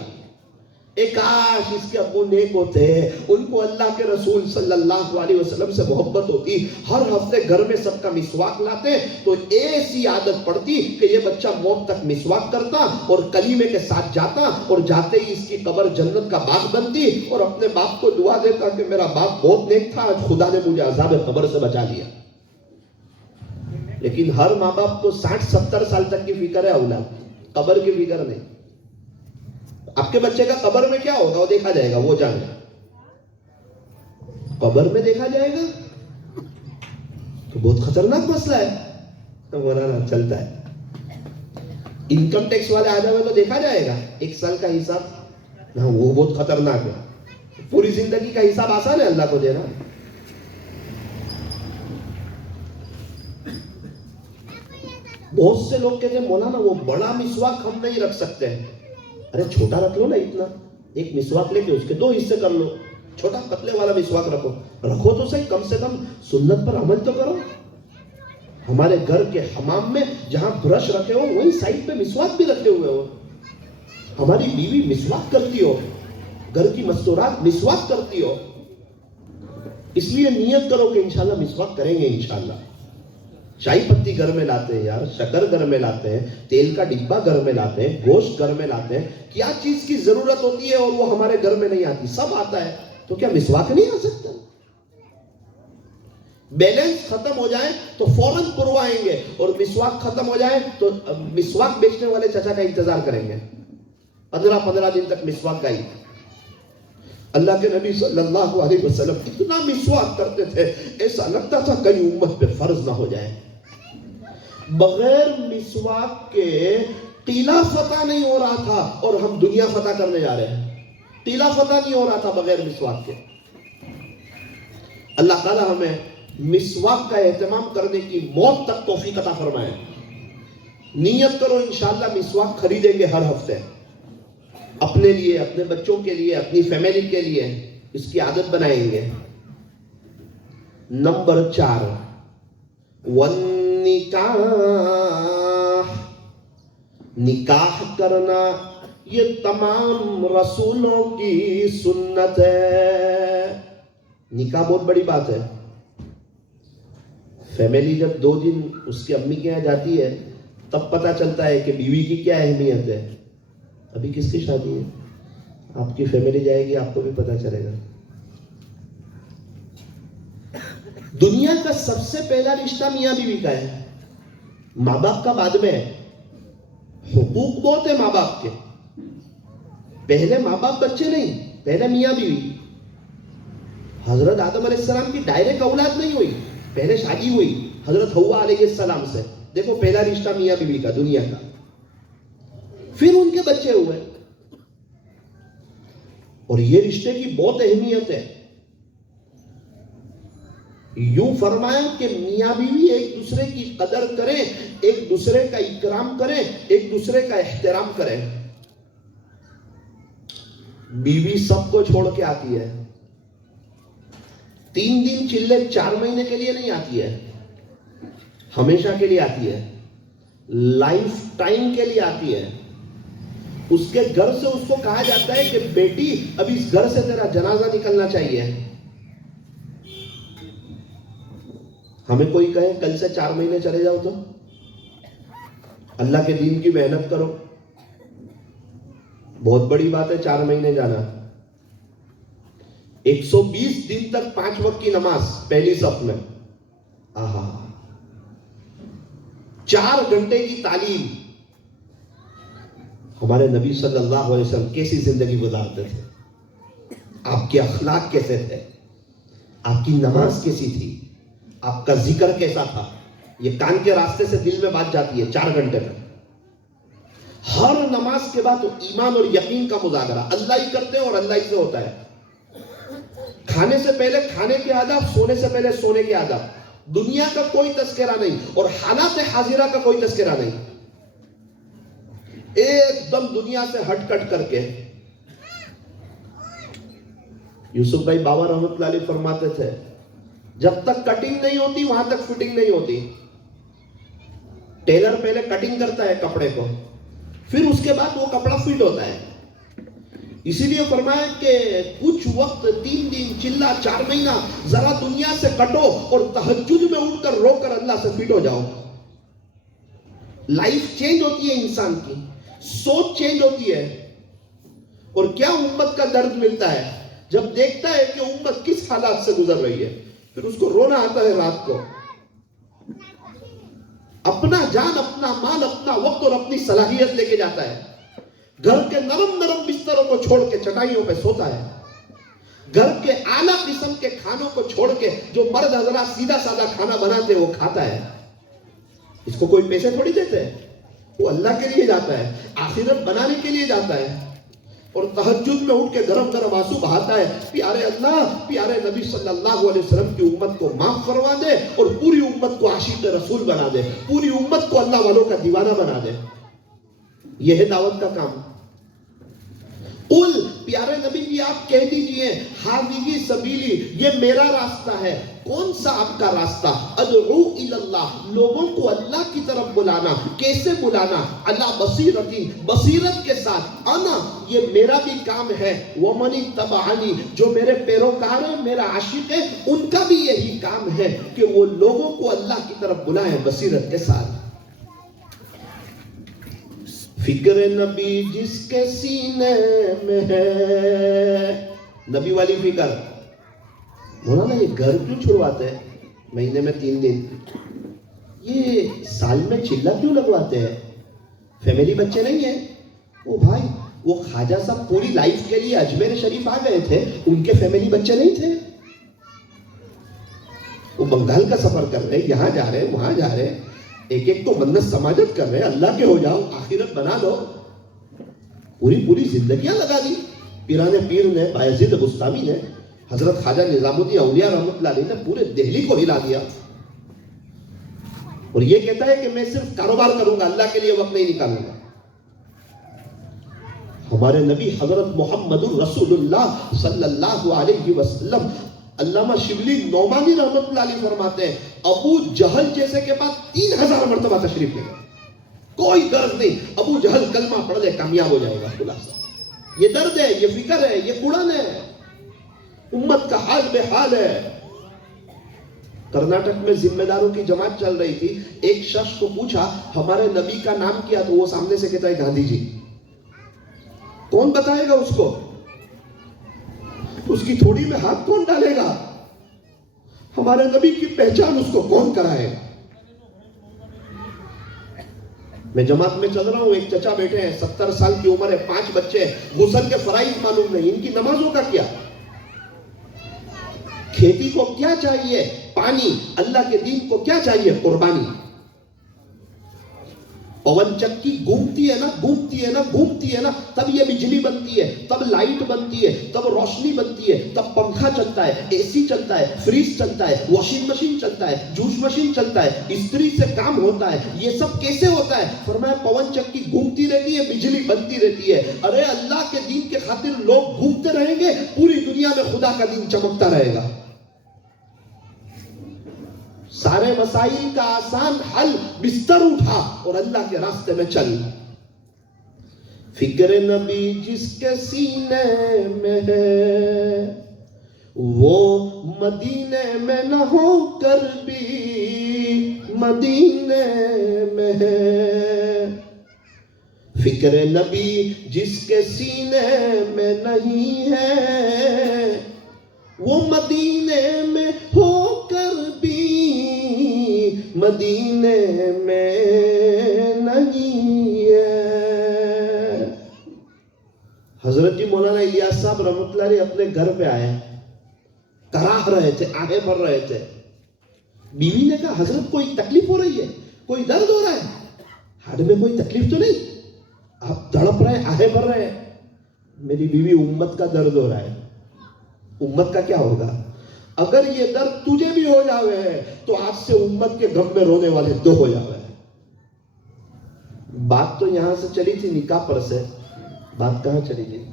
ایک کاش اس کے ابو نیک ہوتے، ان کو اللہ کے رسول صلی اللہ علیہ وسلم سے محبت ہوتی، ہر ہفتے گھر میں سب کا مسواک لاتے تو ایسی عادت پڑتی کہ یہ بچہ موت تک مسواک کرتا اور کلیمے کے ساتھ جاتا اور جاتے ہی اس کی قبر جنت کا باغ بنتی اور اپنے باپ کو دعا دیتا کہ میرا باپ بہت نیک تھا، آج خدا نے مجھے عذاب قبر سے بچا لیا. لیکن ہر ماں باپ کو 60-70 سال تک کی فکر ہے اولاد، قبر کی فکر نہیں. آپ کے بچے کا قبر میں کیا ہوگا وہ دیکھا جائے گا، وہ جانے قبر میں دیکھا جائے گا تو بہت خطرناک مسئلہ ہے. مولانا چلتا ہے. انکم ٹیکس والے آ جائے تو دیکھا جائے گا 1 سال کا حساب، ہاں وہ بہت خطرناک ہے. پوری زندگی کا حساب آسان ہے اللہ کو دینا. بہت سے لوگ کہتے ہیں مولانا وہ بڑا مسواک ہم نہیں رکھ سکتے. ارے چھوٹا رکھ لو نا، اتنا ایک مسواک لے کے اس کے 2 حصے کر لو. چھوٹا پتلے والا مسواک رکھو تو صحیح، کم سے کم سنت پر عمل تو کرو. ہمارے گھر کے حمام میں جہاں برش رکھے ہو وہیں سائڈ پہ مسواک بھی رکھے ہوئے ہو. ہماری بیوی مسواک کرتی ہو، گھر کی مستورات مسواک کرتی ہو. اس لیے نیت کرو کہ انشاءاللہ مسواک کریں گے انشاءاللہ. چائے پتی گھر میں لاتے ہیں یار، شکر گھر میں لاتے ہیں، تیل کا ڈبہ گھر میں لاتے ہیں، گوشت گھر میں لاتے ہیں. کیا چیز کی ضرورت ہوتی ہے اور وہ ہمارے گھر میں نہیں آتی؟ سب آتا ہے. تو کیا مسواک نہیں آ سکتا؟ بیلنس ختم ہو جائے تو فوراً پروائیں گے اور مسواک ختم ہو جائے تو مسواک بیچنے والے چچا کا انتظار کریں گے. 15 دن تک مسواک گائی. اللہ کے نبی صلی اللہ علیہ وسلم اتنا مسواک کرتے تھے ایسا لگتا تھا کہیں امت پہ فرض نہ ہو جائے. بغیر مسواک کے قلعہ فتح نہیں ہو رہا تھا اور ہم دنیا فتح کرنے جا رہے ہیں. قلعہ فتح نہیں ہو رہا تھا بغیر مسواک کے. اللہ تعالی ہمیں مسواک کا اہتمام کرنے کی موت تک توفیق عطا فرمائے. نیت کرو انشاءاللہ مسواک خریدیں گے ہر ہفتے، اپنے لیے، اپنے بچوں کے لیے، اپنی فیملی کے لیے اس کی عادت بنائیں گے. نمبر 4 والنکاح، نکاح کرنا یہ تمام رسولوں کی سنت ہے. نکاح بہت بڑی بات ہے. فیملی جب 2 دن اس کی امی کے یہاں جاتی ہے تب پتہ چلتا ہے کہ بیوی کی کیا اہمیت ہے. ابھی کس کی شادی ہے؟ آپ کی فیملی جائے گی، آپ کو بھی پتا چلے گا. دنیا کا سب سے پہلا رشتہ میاں بیوی کا ہے، ماں باپ کا بعد میں ہے. حقوق بہت ہے ماں باپ کے، پہلے ماں باپ بچے نہیں، پہلے میاں بیوی. حضرت آدم علیہ السلام کی ڈائریکٹ اولاد نہیں ہوئی، پہلے شادی ہوئی حضرت حوا علیہ السلام سے. دیکھو پہلا رشتہ میاں بیوی کا دنیا کا، پھر ان کے بچے ہوئے. اور یہ رشتے کی بہت اہمیت ہے. یوں فرمایا کہ میاں بیوی ایک دوسرے کی قدر کریں، ایک دوسرے کا اکرام کریں، ایک دوسرے کا احترام کریں. بیوی سب کو چھوڑ کے آتی ہے، 3 دن چلے 4 مہینے کے لیے نہیں آتی ہے، ہمیشہ کے لیے آتی ہے، لائف ٹائم کے لیے آتی ہے. اس کے گھر سے اس کو کہا جاتا ہے کہ بیٹی اب اس گھر سے تیرا جنازہ نکلنا چاہیے. ہمیں کوئی کہے کل سے 4 مہینے چلے جاؤ تو اللہ کے دین کی محنت کرو. بہت بڑی بات ہے 4 مہینے جانا. 120 دن تک 5 وقت کی نماز پہلی صف میں، 4 گھنٹے کی تعلیم. ہمارے نبی صلی اللہ علیہ وسلم کیسی زندگی گزارتے تھے، آپ کے اخلاق کیسے تھے، آپ کی نماز کیسی تھی، آپ کا ذکر کیسا تھا. یہ کان کے راستے سے دل میں بات جاتی ہے 4 گھنٹے تک. ہر نماز کے بعد تو ایمان اور یقین کا مذاکرہ، اللہ ہی کرتے ہیں اور اللہ ہی سے ہوتا ہے. کھانے سے پہلے کھانے کے آداب، سونے سے پہلے سونے کے آداب. دنیا کا کوئی تذکرہ نہیں اور حالات حاضرہ کا کوئی تذکرہ نہیں. ایک دم دنیا سے ہٹ کٹ کر کے. یوسف بھائی بابا رحمت اللہ علیہ فرماتے تھے جب تک کٹنگ نہیں ہوتی وہاں تک فٹنگ نہیں ہوتی. ٹیلر پہلے کٹنگ کرتا ہے کپڑے کو، پھر اس کے بعد وہ کپڑا فٹ ہوتا ہے. اسی لیے فرمایا کہ کچھ وقت 3 دن چلا 4 مہینہ ذرا دنیا سے کٹو اور تہجد میں اٹھ کر رو کر اللہ سے فٹ ہو جاؤ. لائف چینج ہوتی ہے، انسان کی سوچ چینج ہوتی ہے. اور کیا امت کا درد ملتا ہے جب دیکھتا ہے کہ امت کس حالات سے گزر رہی ہے، پھر اس کو رونا آتا ہے رات کو. اپنا جان، اپنا مال، اپنا وقت اور اپنی صلاحیت لے کے جاتا ہے. گھر کے نرم نرم بستروں کو چھوڑ کے چٹائیوں پہ سوتا ہے. گھر کے اعلیٰ قسم کے کھانوں کو چھوڑ کے جو مرد حضرات سیدھا سادہ کھانا بناتے وہ کھاتا ہے. اس کو کوئی پیسے تھوڑی دیتے ہیں، وہ اللہ کے لیے جاتا ہے، آخرت بنانے کے لیے جاتا ہے. اور تہجد میں اٹھ کے گرم گرم آنسو بہاتا ہے، پیارے اللہ، پیارے نبی صلی اللہ علیہ وسلم کی امت کو معاف کروا دے اور پوری امت کو عاشق رسول بنا دے، پوری امت کو اللہ والوں کا دیوانہ بنا دے. یہ ہے دعوت کا کام. قل، پیارے نبی جی آپ کہہ دیجئے، ہاذہ سبیلی، یہ میرا راستہ ہے. کون سا آپ کا راستہ؟ ادعو الی اللہ، لوگوں کو اللہ کی طرف بلانا. کیسے بلانا؟ علی بصیرۃ، بصیرت کے ساتھ. انا، یہ میرا بھی کام ہے. ومن اتبعنی، جو میرے پیروکار ہیں، میرا عاشق ہے، ان کا بھی یہی کام ہے کہ وہ لوگوں کو اللہ کی طرف بلائیں بصیرت کے ساتھ. فکر نبی جس کے سینے میں ہے، نبی والی فکر. مولانا یہ گھر کیوں چھڑواتے ہیں مہینے میں 3 دن؟ یہ سال میں چلہ کیوں لگواتے ہیں؟ فیملی بچے نہیں ہیں؟ وہ بھائی، وہ خواجہ صاحب پوری لائف کے لیے اجمیر شریف آ گئے تھے، ان کے فیملی بچے نہیں تھے؟ وہ بنگال کا سفر کر رہے، یہاں جا رہے، وہاں جا رہے، ایک ایک کو منت سماجت کر رہے، اللہ کے ہو جاؤ، آخرت بنا دو. پوری زندگیاں لگا دی. پیران پیر نے، بایزید بستامی نے، حضرت خواجہ نظام الدین اولیاء رحمۃ اللہ علیہ نے پورے دہلی کو ہلا دیا. اور یہ کہتا ہے کہ میں صرف کاروبار کروں گا، اللہ کے لیے وقت نہیں نکالوں گا. ہمارے نبی حضرت محمد الرسول اللہ صلی اللہ علیہ وسلم، علامہ شبلی نعمانی رحمت اللہ علیہ فرماتے ہیں ابو جہل جیسے کے پاس 3000 مرتبہ تشریف لے گئے، کوئی غرض نہیں، ابو جہل کلمہ پڑھ لے کامیاب ہو جائے گا. خلاصہ یہ درد ہے، یہ فکر ہے، یہ کڑن ہے، امت کا حال بے حال ہے. کرناٹک میں ذمہ داروں کی جماعت چل رہی تھی. ایک شخص کو پوچھا ہمارے نبی کا نام کیا، تو وہ سامنے سے کہتا ہے گاندھی جی. کون بتائے گا اس کو؟ اس کی تھوڑی میں ہاتھ کون ڈالے گا؟ ہمارے نبی کی پہچان اس کو کون کرائے گا؟ میں جماعت میں چل رہا ہوں، ایک چچا بیٹھے ہیں، 70 سال کی عمر ہے، 5 بچے ہیں، غسل کے فرائض معلوم نہیں، ان کی نمازوں کا کیا؟ کھیتی کو کیا چاہیے؟ پانی۔ اللہ کے دین کو کیا چاہیے؟ قربانی۔ پون چکی گھومتی ہے نا، تب یہ بجلی بنتی ہے، تب لائٹ بنتی ہے، تب روشنی بنتی ہے، تب پنکھا چلتا ہے، اے سی چلتا ہے، فریج چلتا ہے، واشنگ مشین چلتا ہے، جوس مشین چلتا ہے، استری سے کام ہوتا ہے۔ یہ سب کیسے ہوتا ہے؟ فرمایا پون چکی گھومتی رہتی ہے، بجلی بنتی رہتی ہے۔ ارے اللہ کے دین کے خاطر لوگ گھومتے رہیں گے، پوری دنیا میں خدا کا دین چمکتا رہے گا۔ سارے مسائل کا آسان حل، بستر اٹھا اور اللہ کے راستے میں چل۔ فکر نبی جس کے سینے میں ہے، وہ مدینے میں نہ ہو کر بھی مدینے میں ہے۔ فکر نبی جس کے سینے میں نہیں ہے، وہ مدینے میں ہو کر بھی مدینے میں نہیں ہے۔ حضرت جی مولانا الیاس صاحب رحمۃ اللہ علیہ اپنے گھر پہ آئے، کراہ رہے تھے، آہے بھر رہے تھے۔ بیوی نے کہا حضرت کوئی تکلیف ہو رہی ہے، کوئی درد ہو رہا ہے؟ ہاتھ میں کوئی تکلیف تو نہیں، آپ تڑپ رہے ہیں، آہے بھر رہے ہیں۔ میری بیوی امت کا درد ہو رہا ہے۔ امت کا کیا ہوگا؟ اگر یہ درد تجھے بھی ہو جاوے ہے تو آج سے امت کے غم میں رونے والے 2 ہو جاوے۔ بات تو یہاں سے چلی تھی نکاح پر سے، بات کہاں چلی گئی؟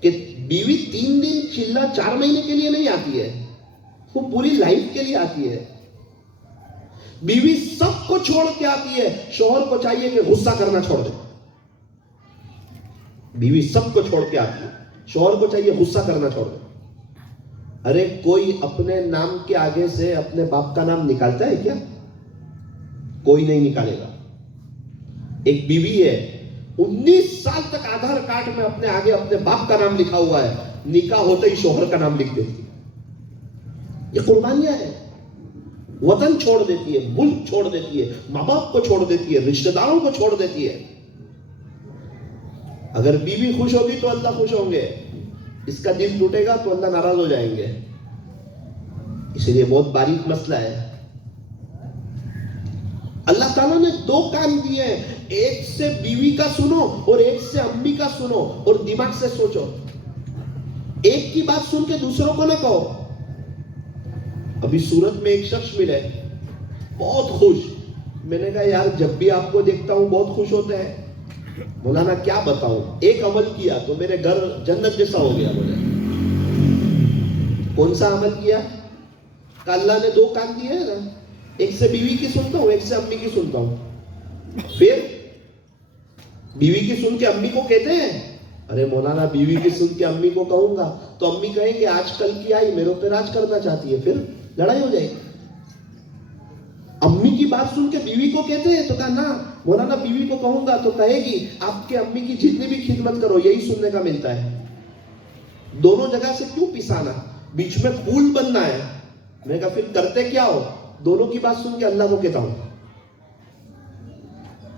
کہ بیوی 3 دن چلنا 4 مہینے کے لیے نہیں آتی ہے، وہ پوری لائف کے لیے آتی ہے۔ بیوی سب کو چھوڑ کے آتی ہے، شوہر کو چاہیے کہ غصہ کرنا چھوڑ دے۔ بیوی سب کو چھوڑ کے آتی ہے، شوہر کو چاہیے غصہ کرنا چھوڑ دے۔ ارے کوئی اپنے نام کے آگے سے اپنے باپ کا نام نکالتا ہے کیا؟ کوئی نہیں نکالے گا۔ ایک بیوی ہے 19 سال تک آدھار کارڈ میں اپنے آگے اپنے باپ کا نام لکھا ہوا ہے، نکاح ہوتے ہی شوہر کا نام لکھ دیتی ہے۔ یہ قربانیاں ہیں۔ وطن چھوڑ دیتی ہے، ملک چھوڑ دیتی ہے، ماں باپ کو چھوڑ دیتی ہے، رشتہ داروں کو چھوڑ دیتی ہے۔ اگر بیوی خوش ہوگی تو اللہ خوش ہوں گے، اس کا دل ٹوٹے گا تو اللہ ناراض ہو جائیں گے۔ اس لیے بہت باریک مسئلہ ہے۔ اللہ تعالیٰ نے 2 کان دیے ہیں، ایک سے بیوی کا سنو اور ایک سے امی کا سنو، اور دماغ سے سوچو۔ ایک کی بات سن کے دوسروں کو نہ کہو۔ ابھی سورت میں ایک شخص ملے بہت خوش، میں نے کہا یار جب بھی آپ کو دیکھتا ہوں بہت خوش ہوتے ہیں۔ مولانا کیا بتاؤں، ایک عمل کیا تو میرے گھر جنت جیسا ہو گیا۔ بولے کون سا عمل کیا؟ کہ اللہ نے 2 کان دیے ہیں نا، ایک سے بیوی کی سنتا ہوں، ایک سے امی کی سنتا ہوں۔ پھر بیوی کی سن کے امی کو کہتے ہیں، ارے مولانا بیوی کی سن کے امی کو کہوں گا تو امی کہیں کہ آج کل کی آئی میرے اوپر راج کرنا چاہتی ہے، پھر لڑائی ہو جائے گی۔ امی کی بات سن کے بیوی کو کہتے ہیں تو کہا نا مولانا بیوی کو کہوں گا تو کہے گی آپ کے امی کی جتنی بھی خدمت کرو، یہی سننے کا ملتا ہے۔ دونوں جگہ سے کیوں پسانا، بیچ میں پول بننا ہے۔ میں کہا پھر کرتے کیا ہو؟ دونوں کی بات سن کے اللہ کو کہتا ہوں۔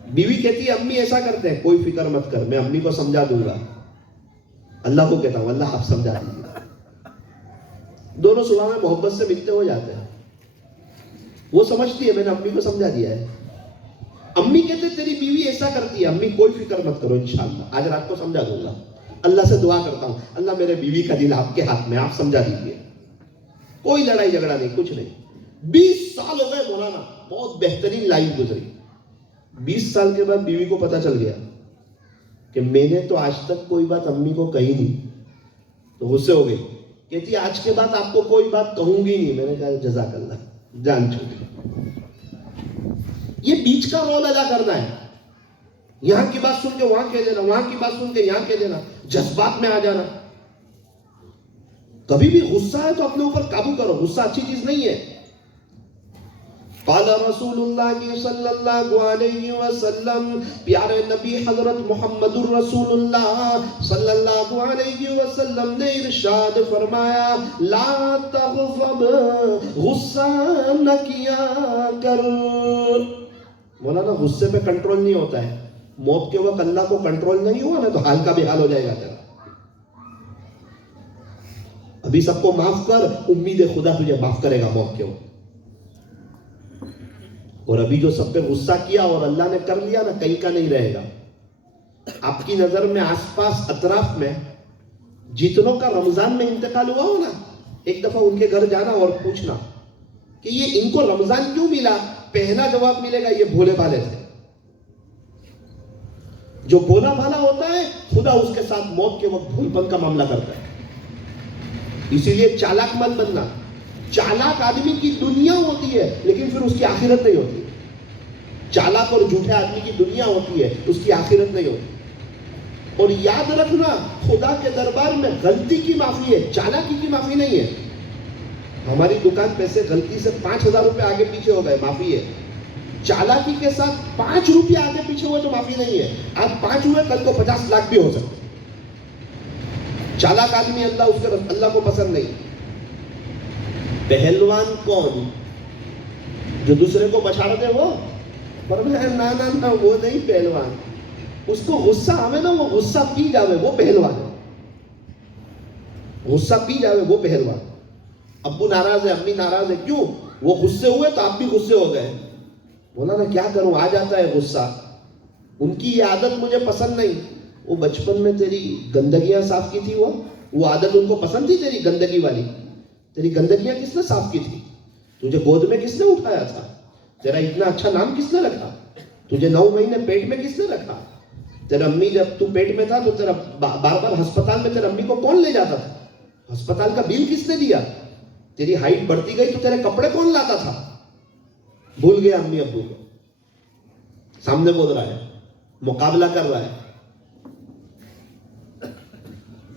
بیوی کہتی ہے امی ایسا کرتے ہیں، کوئی فکر مت کر، میں امی کو سمجھا دوں گا۔ اللہ کو کہتا ہوں اللہ آپ سمجھا دیجیے۔ دونوں صبح میں محبت سے ملتے ہو جاتے ہیں، وہ سمجھتی ہے میں نے امی کو سمجھا دیا ہے۔ امی کہتے تیری بیوی ایسا کرتی ہے، امی کوئی فکر مت کرو، انشاءاللہ آج رات کو سمجھا دوں گا۔ اللہ سے دعا کرتا ہوں اللہ میرے بیوی کا دل آپ کے ہاتھ میں، آپ سمجھا دیجیے۔ کوئی لڑائی جھگڑا نہیں، کچھ نہیں۔ 20 سال ہو گئے مولانا، بہت بہترین لائف گزری۔ 20 سال کے بعد بیوی کو پتا چل گیا کہ میں نے تو آج تک کوئی بات امی کو کہی نہیں، تو غصے ہو گئی۔ کہتی آج کے بعد آپ کو کوئی بات کہوں گی نہیں۔ میں نے کہا جزاک اللہ، جان چھوٹی۔ یہ بیچ کا رول ادا کرنا ہے، یہاں کی بات سن کے وہاں کہہ دینا، وہاں کی بات سن کے یہاں کہہ دینا، جذبات میں آ جانا۔ کبھی بھی غصہ ہے تو اپنے اوپر قابو کرو، غصہ اچھی چیز نہیں ہے۔ قال رسول اللہ صلی اللہ علیہ وسلم، پیارے نبی حضرت محمد الرسول اللہ صلی اللہ علیہ وسلم نے ارشاد فرمایا، لا تغضب، غصہ نہ کیا کر۔ مولانا غصے پہ کنٹرول نہیں ہوتا ہے، موت کے وقت اللہ کو کنٹرول نہیں ہوا نا تو حال کا بھی حال ہو جائے گا تیرا۔ ابھی سب کو معاف کر، امید خدا تجھے معاف کرے گا موت کے وقت۔ اور ابھی جو سب پہ غصہ کیا اور اللہ نے کر لیا نا، کہیں کا نہیں رہے گا۔ آپ کی نظر میں آس پاس اطراف میں جتنوں کا رمضان میں انتقال ہوا ہو نا، ایک دفعہ ان کے گھر جانا اور پوچھنا کہ یہ ان کو رمضان کیوں ملا۔ پہلا جواب ملے گا، یہ بھولے بھالے تھے۔ جو بھولا بھالا ہوتا ہے خدا اس کے ساتھ موت کے وقت بھول پن کا معاملہ کرتا ہے۔ اسی لیے چالاک مت بننا۔ چالاک آدمی کی دنیا ہوتی ہے لیکن پھر اس کی آخرت نہیں ہوتی۔ چالاک اور جھوٹے آدمی کی دنیا ہوتی ہے، اس کی آخرت نہیں ہوتی۔ اور یاد رکھنا، خدا کے دربار میں غلطی کی معافی ہے، چالاکی کی معافی نہیں ہے۔ ہماری دکان پہ سے غلطی سے 5,000 روپے آگے پیچھے ہو گئے، معافی ہے۔ چالاکی کے ساتھ 5 روپے آگے پیچھے ہوئے تو معافی نہیں ہے۔ آج 5 ہوئے، کل تو 50 لاکھ بھی ہو سکتے۔ چالاک آدمی اللہ کو پسند نہیں۔ پہلوان کون؟ جو دوسرے کو بچا دے وہ؟ فرمایا نا نا نا، وہ نہیں پہلوان۔ اس کو غصہ آوے نا، وہ غصہ پی جاوے، وہ پہلوان ہے۔ غصہ پی جاوے وہ پہلوان۔ ابو ناراض ہے، امی ناراض ہے، کیوں؟ وہ غصے ہوئے تو آپ بھی غصے ہو گئے۔ بولا نا کیا کروں، آ جاتا ہے غصہ۔ ان کی یہ عادت مجھے پسند نہیں۔ وہ بچپن میں تیری گندگیاں صاف کی تھی، وہ عادت ان کو پسند تھی تیری گندگی والی؟ تیری گندگیاں کس نے صاف کی تھی؟ تجھے گود میں کس نے اٹھایا تھا؟ تیرا اتنا اچھا نام کس نے رکھا؟ تجھے 9 مہینے پیٹ میں کس نے رکھا؟ تیرا امی جب تو پیٹ میں تھا تو تیرا بار بار ہسپتال میں تیرا امی کو کون لے جاتا تھا؟ ہسپتال کا بل کس نے دیا؟ تیری ہائٹ بڑھتی گئی تو تیرے کپڑے کون لاتا تھا؟ بھول گیا امی ابو کو۔ سامنے بول رہا ہے، مقابلہ کر رہا ہے۔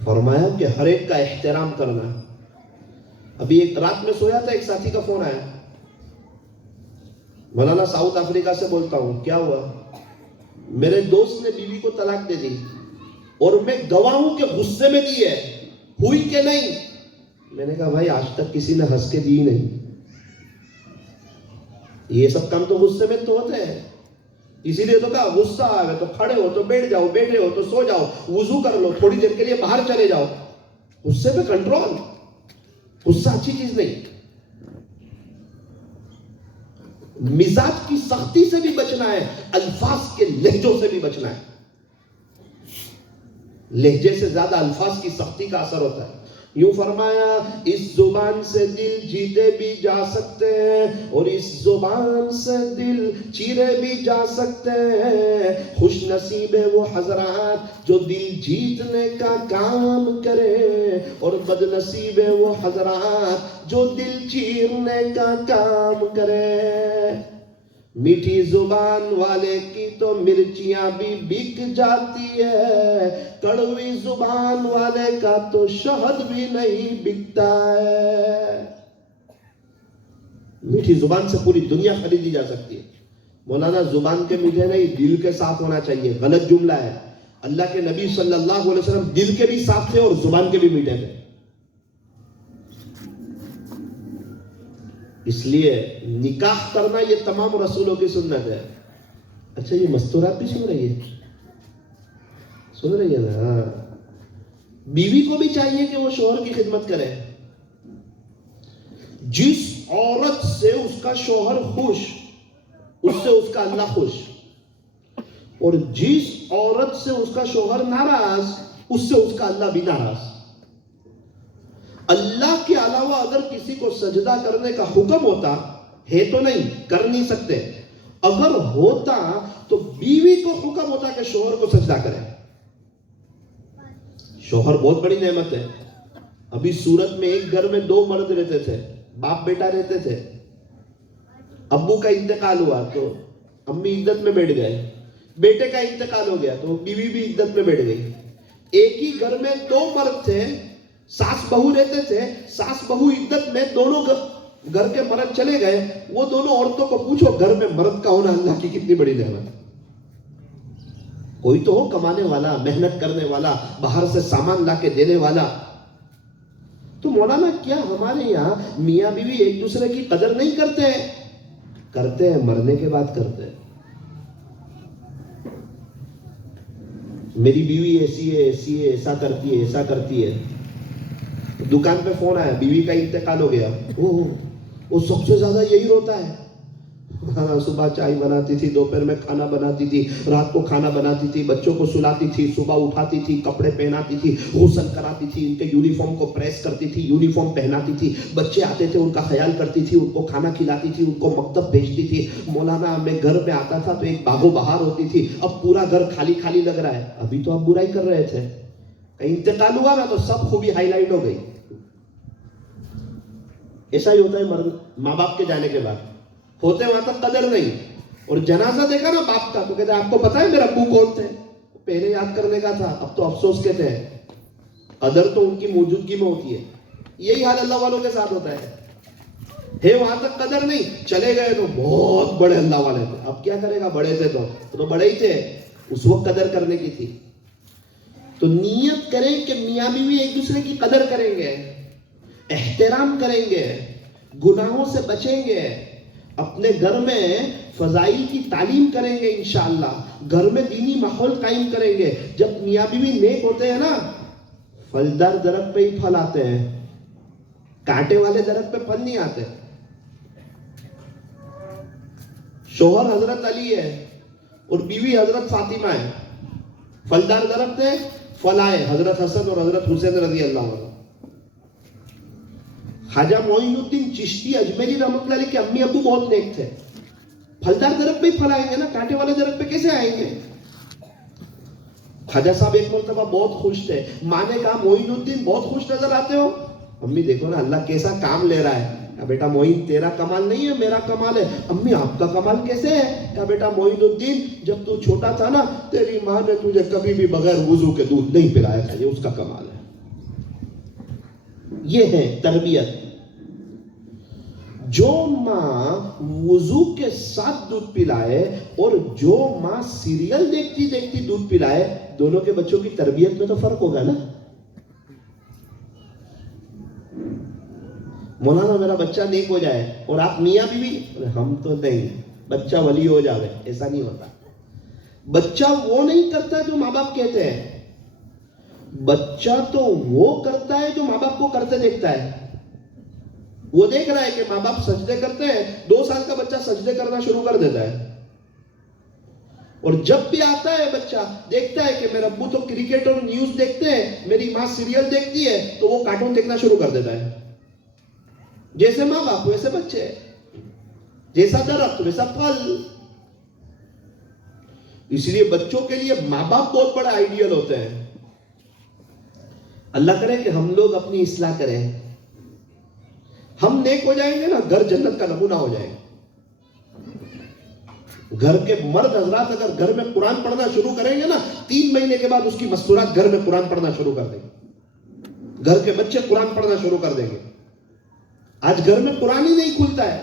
فرمایا کہ ہر ایک کا احترام کرنا۔ ابھی ایک رات میں سویا تھا، ایک ساتھی کا فون آیا، مولانا ساؤتھ افریقہ سے بولتا ہوں، کیا ہوا؟ میرے دوست نے بیوی کو طلاق دے دی اور میں گواہ ہوں کہ غصے میں دی ہے، ہوئی کہ نہیں؟ میں نے کہا بھائی آج تک کسی نے ہنس کے دی نہیں۔ یہ سب کام تو غصے میں تو ہوتے ہیں۔ اسی لیے تو کہا غصہ آئے تو کھڑے ہو تو بیٹھ جاؤ، بیٹھے ہو تو سو جاؤ، وضو کر لو، تھوڑی دیر کے لیے باہر چلے جاؤ۔ غصے پہ کنٹرول۔ غصہ اچھی چیز نہیں۔ مزاج کی سختی سے بھی بچنا ہے، الفاظ کے لہجوں سے بھی بچنا ہے۔ لہجے سے زیادہ الفاظ کی سختی کا اثر ہوتا ہے۔ یوں فرمایا، اس زبان سے دل جیتے بھی جا سکتے ہیں اور اس زبان سے دل چیرے بھی جا سکتے ہیں۔ خوش نصیب ہے وہ حضرات جو دل جیتنے کا کام کرے اور بد نصیب ہے وہ حضرات جو دل چیرنے کا کام کرے۔ میٹھی زبان والے کی تو مرچیاں بھی بک جاتی ہے، کڑوی زبان والے کا تو شہد بھی نہیں بکتا ہے۔ میٹھی زبان سے پوری دنیا خریدی جا سکتی ہے۔ مولانا زبان کے میٹھے نہیں، دل کے صاف ہونا چاہیے۔ غلط جملہ ہے۔ اللہ کے نبی صلی اللہ علیہ وسلم دل کے بھی صاف تھے اور زبان کے بھی میٹھے تھے۔ اس لیے نکاح کرنا یہ تمام رسولوں کی سنت ہے۔ اچھا یہ مستورات بھی سن رہی ہے؟ سن رہی ہے نا؟ ہاں۔ بیوی کو بھی چاہیے کہ وہ شوہر کی خدمت کرے۔ جس عورت سے اس کا شوہر خوش، اس سے اس کا اللہ خوش، اور جس عورت سے اس کا شوہر ناراض، اس سے اس کا اللہ بھی ناراض۔ اللہ کے علاوہ اگر کسی کو سجدہ کرنے کا حکم ہوتا ہے تو نہیں کر نہیں سکتے، اگر ہوتا تو بیوی کو حکم ہوتا کہ شوہر کو سجدہ کرے۔ شوہر بہت بڑی نعمت ہے۔ ابھی سورت میں ایک گھر میں 2 مرد رہتے تھے، باپ بیٹا رہتے تھے۔ ابو کا انتقال ہوا تو امی عدت میں بیٹھ گئے، بیٹے کا انتقال ہو گیا تو بیوی بھی عدت میں بیٹھ گئی۔ ایک ہی گھر میں 2 مرد تھے، ساس بہو رہتے تھے، ساس بہو عدت میں، دونوں گھر کے مرد چلے گئے, وہ دونوں عورتوں کو پوچھو گھر میں مرد کا ہونا اللہ کی کتنی بڑی نعمت ہے. کوئی تو ہو کمانے والا, محنت کرنے والا, باہر سے سامان لا کے دینے والا. تو مولانا کیا ہمارے یہاں میاں بیوی ایک دوسرے کی قدر نہیں کرتے ہیں؟ کرتے ہیں, مرنے کے بعد کرتے ہیں. میری بیوی ایسی ہے, ایسی ہے, ایسا کرتی ہے, ایسا کرتی ہے. دکان پہ فون آیا, بیوی کا انتقال ہو گیا. وہ سب سے زیادہ یہی روتا ہے. ہاں, صبح چائے بناتی تھی, دوپہر میں کھانا بناتی تھی, رات کو کھانا بناتی تھی, بچوں کو سلاتی تھی, صبح اٹھاتی تھی, کپڑے پہناتی تھی, غسل کراتی تھی, ان کے یونیفارم کو پریس کرتی تھی, یونیفارم پہناتی تھی, بچے آتے تھے ان کا خیال کرتی تھی, ان کو کھانا کھلاتی تھی, ان کو مکتب بھیجتی تھی. مولانا میں گھر میں آتا تھا تو ایک باغ و بہار ہوتی تھی. اب پورا گھر خالی خالی لگ رہا ہے. ابھی تو آپ برائی کر رہے تھے, انتقال ہوا نا تو سب خوبی ہائی لائٹ ہو گئی. ایسا ہی ہوتا ہے ماں باپ کے جانے کے بعد, ہوتے وہاں تک قدر نہیں. اور جنازہ دیکھا نا باپ کا تو کہتے ہیں آپ کو پتا ہے میرے ابو کون تھے؟ پہلے یاد کرنے کا تھا, اب تو افسوس کہتے ہیں. قدر تو ان کی موجودگی میں ہوتی ہے. یہی حال اللہ والوں کے ساتھ ہوتا ہے وہاں تک قدر نہیں, چلے گئے تو بہت بڑے اللہ والے تھے. اب کیا کرے گا, بڑے تھے تو بڑے ہی تھے, اس وقت قدر کرنے کی تھی. تو نیت کریں کہ میاں بیوی ایک دوسرے کی قدر کریں گے, احترام کریں گے, گناہوں سے بچیں گے, اپنے گھر میں فضائل کی تعلیم کریں گے, انشاءاللہ گھر میں دینی ماحول قائم کریں گے. جب میاں بیوی نیک ہوتے ہیں نا, پھلدار درخت پہ ہی پھل آتے ہیں, کانٹے والے درخت پہ پھل نہیں آتے. شوہر حضرت علی ہے اور بیوی حضرت فاطمہ ہے, پھلدار درخت ہے, پھل آئے حضرت حسن اور حضرت حسین رضی اللہ عنہ. خواجہ معین الدین چشتی اجمیری رحمۃ اللہ علیہ کے امی ابو بہت نیک تھے. پھلدار درخت پہ ہی پھل آئیں گے نا, کانٹے والے درخت پہ کیسے آئیں گے؟ خواجہ صاحب ایک مرتبہ بہت خوش تھے, ماں نے کہا معین الدین بہت خوش نظر آتے ہو. امی دیکھو نا اللہ کیسا کام لے رہا ہے. کہا بیٹا معین تیرا کمال نہیں ہے, میرا کمال ہے. امی آپ کا کمال کیسے ہے؟ کہا بیٹا معین الدین جب تو چھوٹا تھا نا, تیری ماں نے تجھے کبھی بھی بغیر وضو کے دودھ نہیں پلایا تھا, یہ اس کا کمال ہے. یہ ہے تربیت. جو ماں وضو کے ساتھ دودھ پلائے اور جو ماں سیریل دیکھتی دیکھتی دودھ پلائے, دونوں کے بچوں کی تربیت میں تو فرق ہوگا نا. مولانا میرا بچہ نیک ہو جائے اور آپ میاں بیوی, ہم تو نہیں, بچہ ولی ہو جاوے, ایسا نہیں ہوتا. بچہ وہ نہیں کرتا جو ماں باپ کہتے ہیں, بچہ تو وہ کرتا ہے جو ماں باپ کو کرتے دیکھتا ہے. وہ دیکھ رہا ہے کہ ماں باپ سجدے کرتے ہیں, 2 سال کا بچہ سجدے کرنا شروع کر دیتا ہے. اور جب بھی آتا ہے بچہ دیکھتا ہے کہ میرے ابو تو کرکٹ اور نیوز دیکھتے ہیں, میری ماں سیریل دیکھتی ہے, تو وہ کارٹون دیکھنا شروع کر دیتا ہے. جیسے ماں باپ ویسے بچے, جیسا درخت ویسا پھل. اس لیے بچوں کے لیے ماں باپ بہت بڑا آئیڈیل ہوتے ہیں. اللہ کرے کہ ہم لوگ اپنی اصلاح کریں, ہم نیک ہو جائیں گے نا, گھر جنت کا نمونہ ہو جائے گا. گھر کے مرد حضرات اگر گھر میں قرآن پڑھنا شروع کریں گے نا, 3 مہینے کے بعد اس کی مستورات گھر میں قرآن پڑھنا شروع کر دیں گے. گھر کے بچے قرآن پڑھنا شروع کر دیں گے. آج گھر میں قرآن ہی نہیں کھلتا ہے.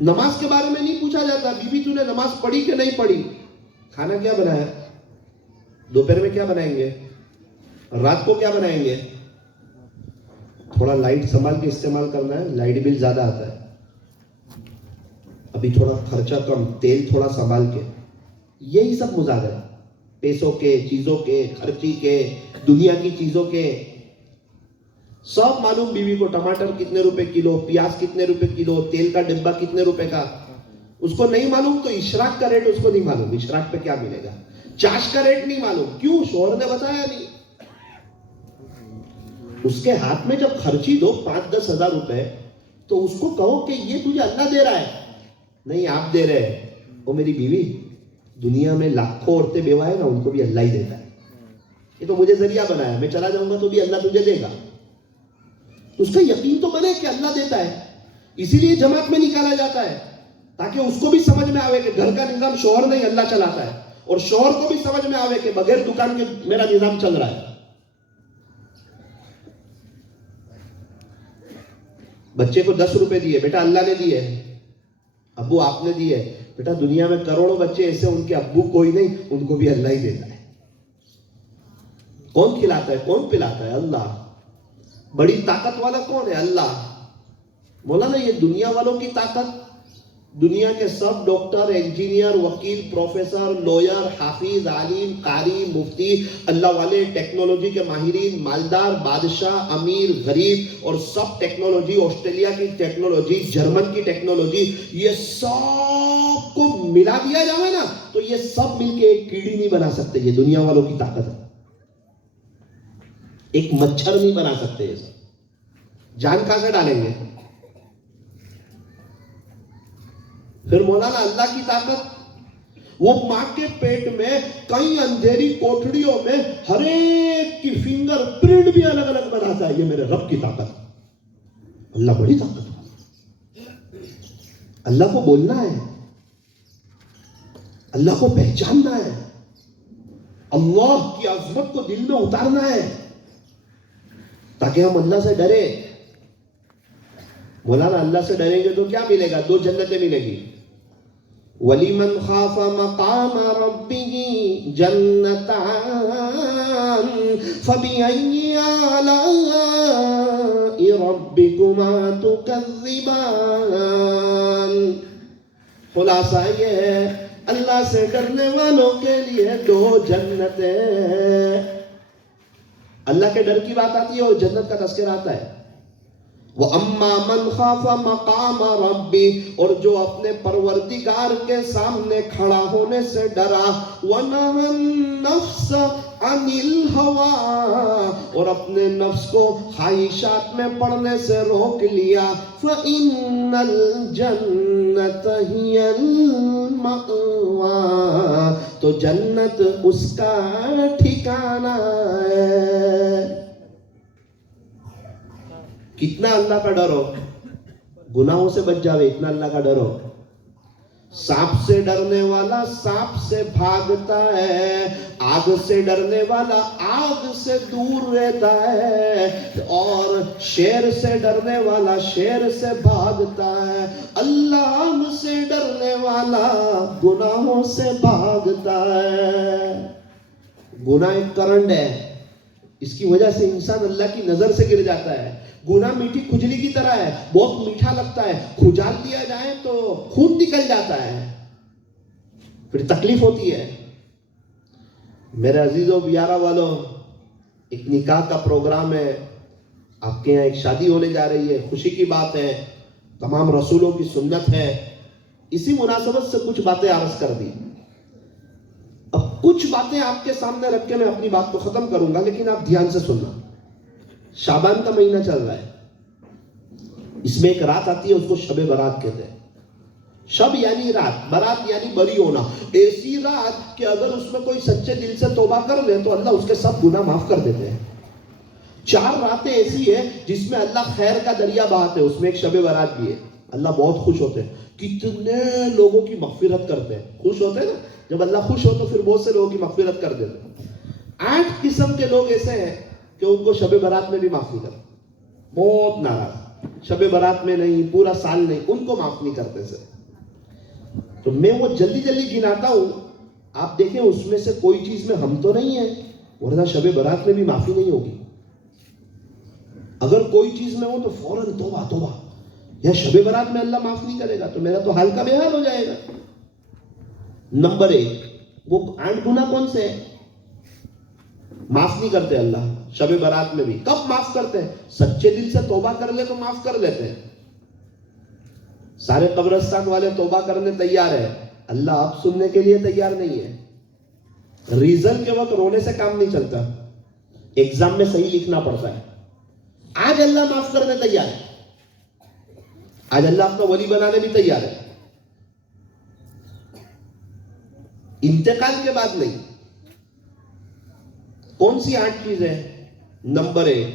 نماز کے بارے میں نہیں پوچھا جاتا, بیوی تو نے نماز پڑھی کہ نہیں پڑھی, کھانا کیا بنایا, دوپہر میں کیا بنائیں گے, رات کو کیا بنائیں گے. تھوڑا لائٹ سنبھال کے استعمال کرنا ہے, لائٹ بل زیادہ آتا ہے. ابھی تھوڑا خرچہ کم, تیل تھوڑا سنبھال کے. یہی سب مظاہرے ہیں, پیسوں کے, چیزوں کے, خرچی کے, دنیا کی چیزوں کے. سب معلوم بیوی کو, ٹماٹر کتنے روپے کلو, پیاز کتنے روپے کلو, تیل کا ڈبہ کتنے روپے کا. اس کو نہیں معلوم تو اشراق کا ریٹ اس کو نہیں معلوم, اشراق پہ کیا ملے گا. چاش کا ریٹ نہیں معلوم, کیوں, شوہر نے بتایا نہیں. اس کے ہاتھ میں جب خرچی دو 5-10 ہزار روپے, تو اس کو کہو کہ یہ تجھے اللہ دے رہا ہے. نہیں آپ دے رہے ہیں. وہ میری بیوی, دنیا میں لاکھوں عورتیں بیوہ ہے نا, ان کو بھی اللہ ہی دیتا ہے. یہ تو مجھے ذریعہ بنایا, میں چلا جاؤں گا تو بھی اللہ تجھے دے گا. اس کا یقین تو بنے کہ اللہ دیتا ہے. اسی لیے جماعت میں نکالا جاتا ہے, تاکہ اس کو بھی سمجھ میں آوے کہ گھر کا نظام شوہر نہیں اللہ چلاتا ہے, اور شوہر کو بھی سمجھ میں آوے کہ بغیر دکان کے میرا نظام چل رہا ہے. بچے کو 10 روپے دیے، بیٹا اللہ نے دیے، ابو آپ نے دیے، بیٹا دنیا میں کروڑوں بچے ایسے ان کے ابو کوئی نہیں، ان کو بھی اللہ ہی دیتا ہے. کون کھلاتا ہے، کون پلاتا ہے؟ اللہ. بڑی طاقت والا کون ہے؟ اللہ. مولانا یہ دنیا والوں کی طاقت، دنیا کے سب ڈاکٹر، انجینئر، وکیل، پروفیسر، لویر، حافظ، عالم، قاری، مفتی، اللہ والے، ٹیکنالوجی کے ماہرین، مالدار، بادشاہ، امیر، غریب، اور سب ٹیکنالوجی، آسٹریلیا کی ٹیکنالوجی، جرمن کی ٹیکنالوجی، یہ سب کو ملا دیا جائے نا تو یہ سب مل کے ایک کیڑی نہیں بنا سکتے. یہ دنیا والوں کی طاقت ہے. ایک مچھر نہیں بنا سکتے. یہ سب جان کہاں سے ڈالیں گے؟ پھر مولانا اللہ کی طاقت، وہ ماں کے پیٹ میں کئی اندھیری کوٹڑیوں میں ہر ایک کی فنگر پرنٹ بھی الگ الگ بناتا ہے. یہ میرے رب کی طاقت. اللہ بڑی طاقت. اللہ کو بولنا ہے، اللہ کو پہچاننا ہے، اللہ کی عظمت کو دل میں اتارنا ہے تاکہ ہم اللہ سے ڈرے. مولانا اللہ سے ڈریں گے تو کیا ملے گا؟ 2 جنتیں ملے گی. وَلِمَنْ خَافَ مَقَامَ رَبِّهِ جَنَّتَانِ فَبِأَيِّ آلَاءِ رَبِّكُمَا تُكَذِّبَانِ. خلاصہ یہ ہے، اللہ سے ڈرنے والوں کے لیے 2 جنتیں. اللہ کے ڈر کی بات آتی ہے اور جنت کا تذکرہ آتا ہے. وَأَمَّا مَنْ خَافَ مَقَامَ رَبِّ، اور جو اپنے پروردگار کے سامنے کھڑا ہونے سے ڈرا، وَنَهَى النَّفْسَ عَنِ الْهَوَىٰ، اور اپنے نفس کو خواہشات میں پڑنے سے روک لیا، فَإِنَّ الْجَنَّةَ هِيَ الْمَأْوَىٰ، تو جنت اس کا ٹھکانہ ہے. کتنا اللہ کا ڈر ہو، گناہوں سے بچ جاوے، اتنا اللہ کا ڈر ہو. سانپ سے ڈرنے والا سانپ سے بھاگتا ہے، آگ سے ڈرنے والا آگ سے دور رہتا ہے، اور شیر سے ڈرنے والا شیر سے بھاگتا ہے. اللہ سے ڈرنے والا گناہوں سے بھاگتا ہے. گناہ ایک کرنٹ ہے، اس کی وجہ سے انسان اللہ کی نظر سے گر جاتا ہے. گناہ میٹھی کھجلی کی طرح ہے، بہت میٹھا لگتا ہے، کھجال دیا جائے تو خون نکل جاتا ہے، پھر تکلیف ہوتی ہے. میرے عزیزوں، پیارا والوں، ایک نکاح کا پروگرام ہے، آپ کے یہاں ایک شادی ہونے جا رہی ہے، خوشی کی بات ہے، تمام رسولوں کی سنت ہے. اسی مناسبت سے کچھ باتیں عرض کر دی. اب کچھ باتیں آپ کے سامنے رکھ کے میں اپنی بات کو ختم کروں گا، لیکن آپ دھیان سے سننا. شعبان کا مہینہ چل رہا ہے، اس میں ایک رات آتی ہے، اس کو شب برات کہتے ہیں. شب یعنی رات، برات یعنی بری ہونا. ایسی رات کہ اگر اس میں کوئی سچے دل سے توبہ کر لے تو اللہ اس کے سب گناہ معاف کر دیتے ہیں. 4 راتیں ایسی ہے جس میں اللہ خیر کا دریا بہاتے ہیں، اس میں ایک شب برات بھی ہے. اللہ بہت خوش ہوتے ہیں، کتنے لوگوں کی مغفرت کرتے ہیں. خوش ہوتے ہیں نا، جب اللہ خوش ہو تو پھر بہت سے لوگوں کی مغفرت کر دیتے ہیں. 8 قسم کے لوگ ایسے ہیں کہ ان کو شب برات میں بھی معاف نہیں کرتے. بہت ناراض، شب برات میں نہیں، پورا سال نہیں، ان کو معاف نہیں کرتے سے. تو میں وہ جلدی جلدی گناتا ہوں، آپ دیکھیں اس میں سے کوئی چیز میں ہم تو نہیں ہیں، ورنہ شب برات میں بھی معافی نہیں ہوگی. اگر کوئی چیز میں ہو تو فوراً توبہ توبہ. یا شب برات میں اللہ معاف نہیں کرے گا تو میرا تو حال کا بے حال ہو جائے گا. نمبر 1، وہ 8 گناہ کون سے ہیں؟ معاف نہیں کرتے اللہ شب برات میں بھی. کب معاف کرتے ہیں؟ سچے دل سے توبہ کر لے تو معاف کر لیتے ہیں. سارے قبرستان والے توبہ کرنے تیار ہے، اللہ آپ سننے کے لیے تیار نہیں ہے. ریزن کے وقت رونے سے کام نہیں چلتا، ایگزام میں صحیح لکھنا پڑتا ہے. آج اللہ معاف کرنے تیار ہے، آج اللہ آپ کا ولی بنانے بھی تیار ہے. انتقال کے بعد نہیں. کون سی 8 چیزیں؟ نمبر 1،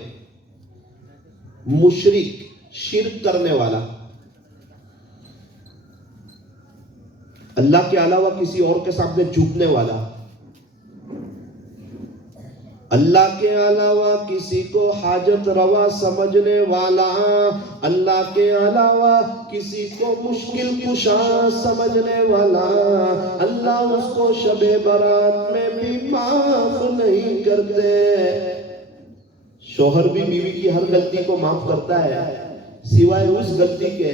مشرک، شرک کرنے والا، اللہ کے علاوہ کسی اور کے سامنے جھکنے والا، اللہ کے علاوہ کسی کو حاجت روا سمجھنے والا، اللہ کے علاوہ کسی کو مشکل کشا سمجھنے والا، اللہ اس کو شب برات میں بھی معاف نہیں کرتے۔ شوہر بھی بیوی کی ہر غلطی کو معاف کرتا ہے سوائے اس غلطی کے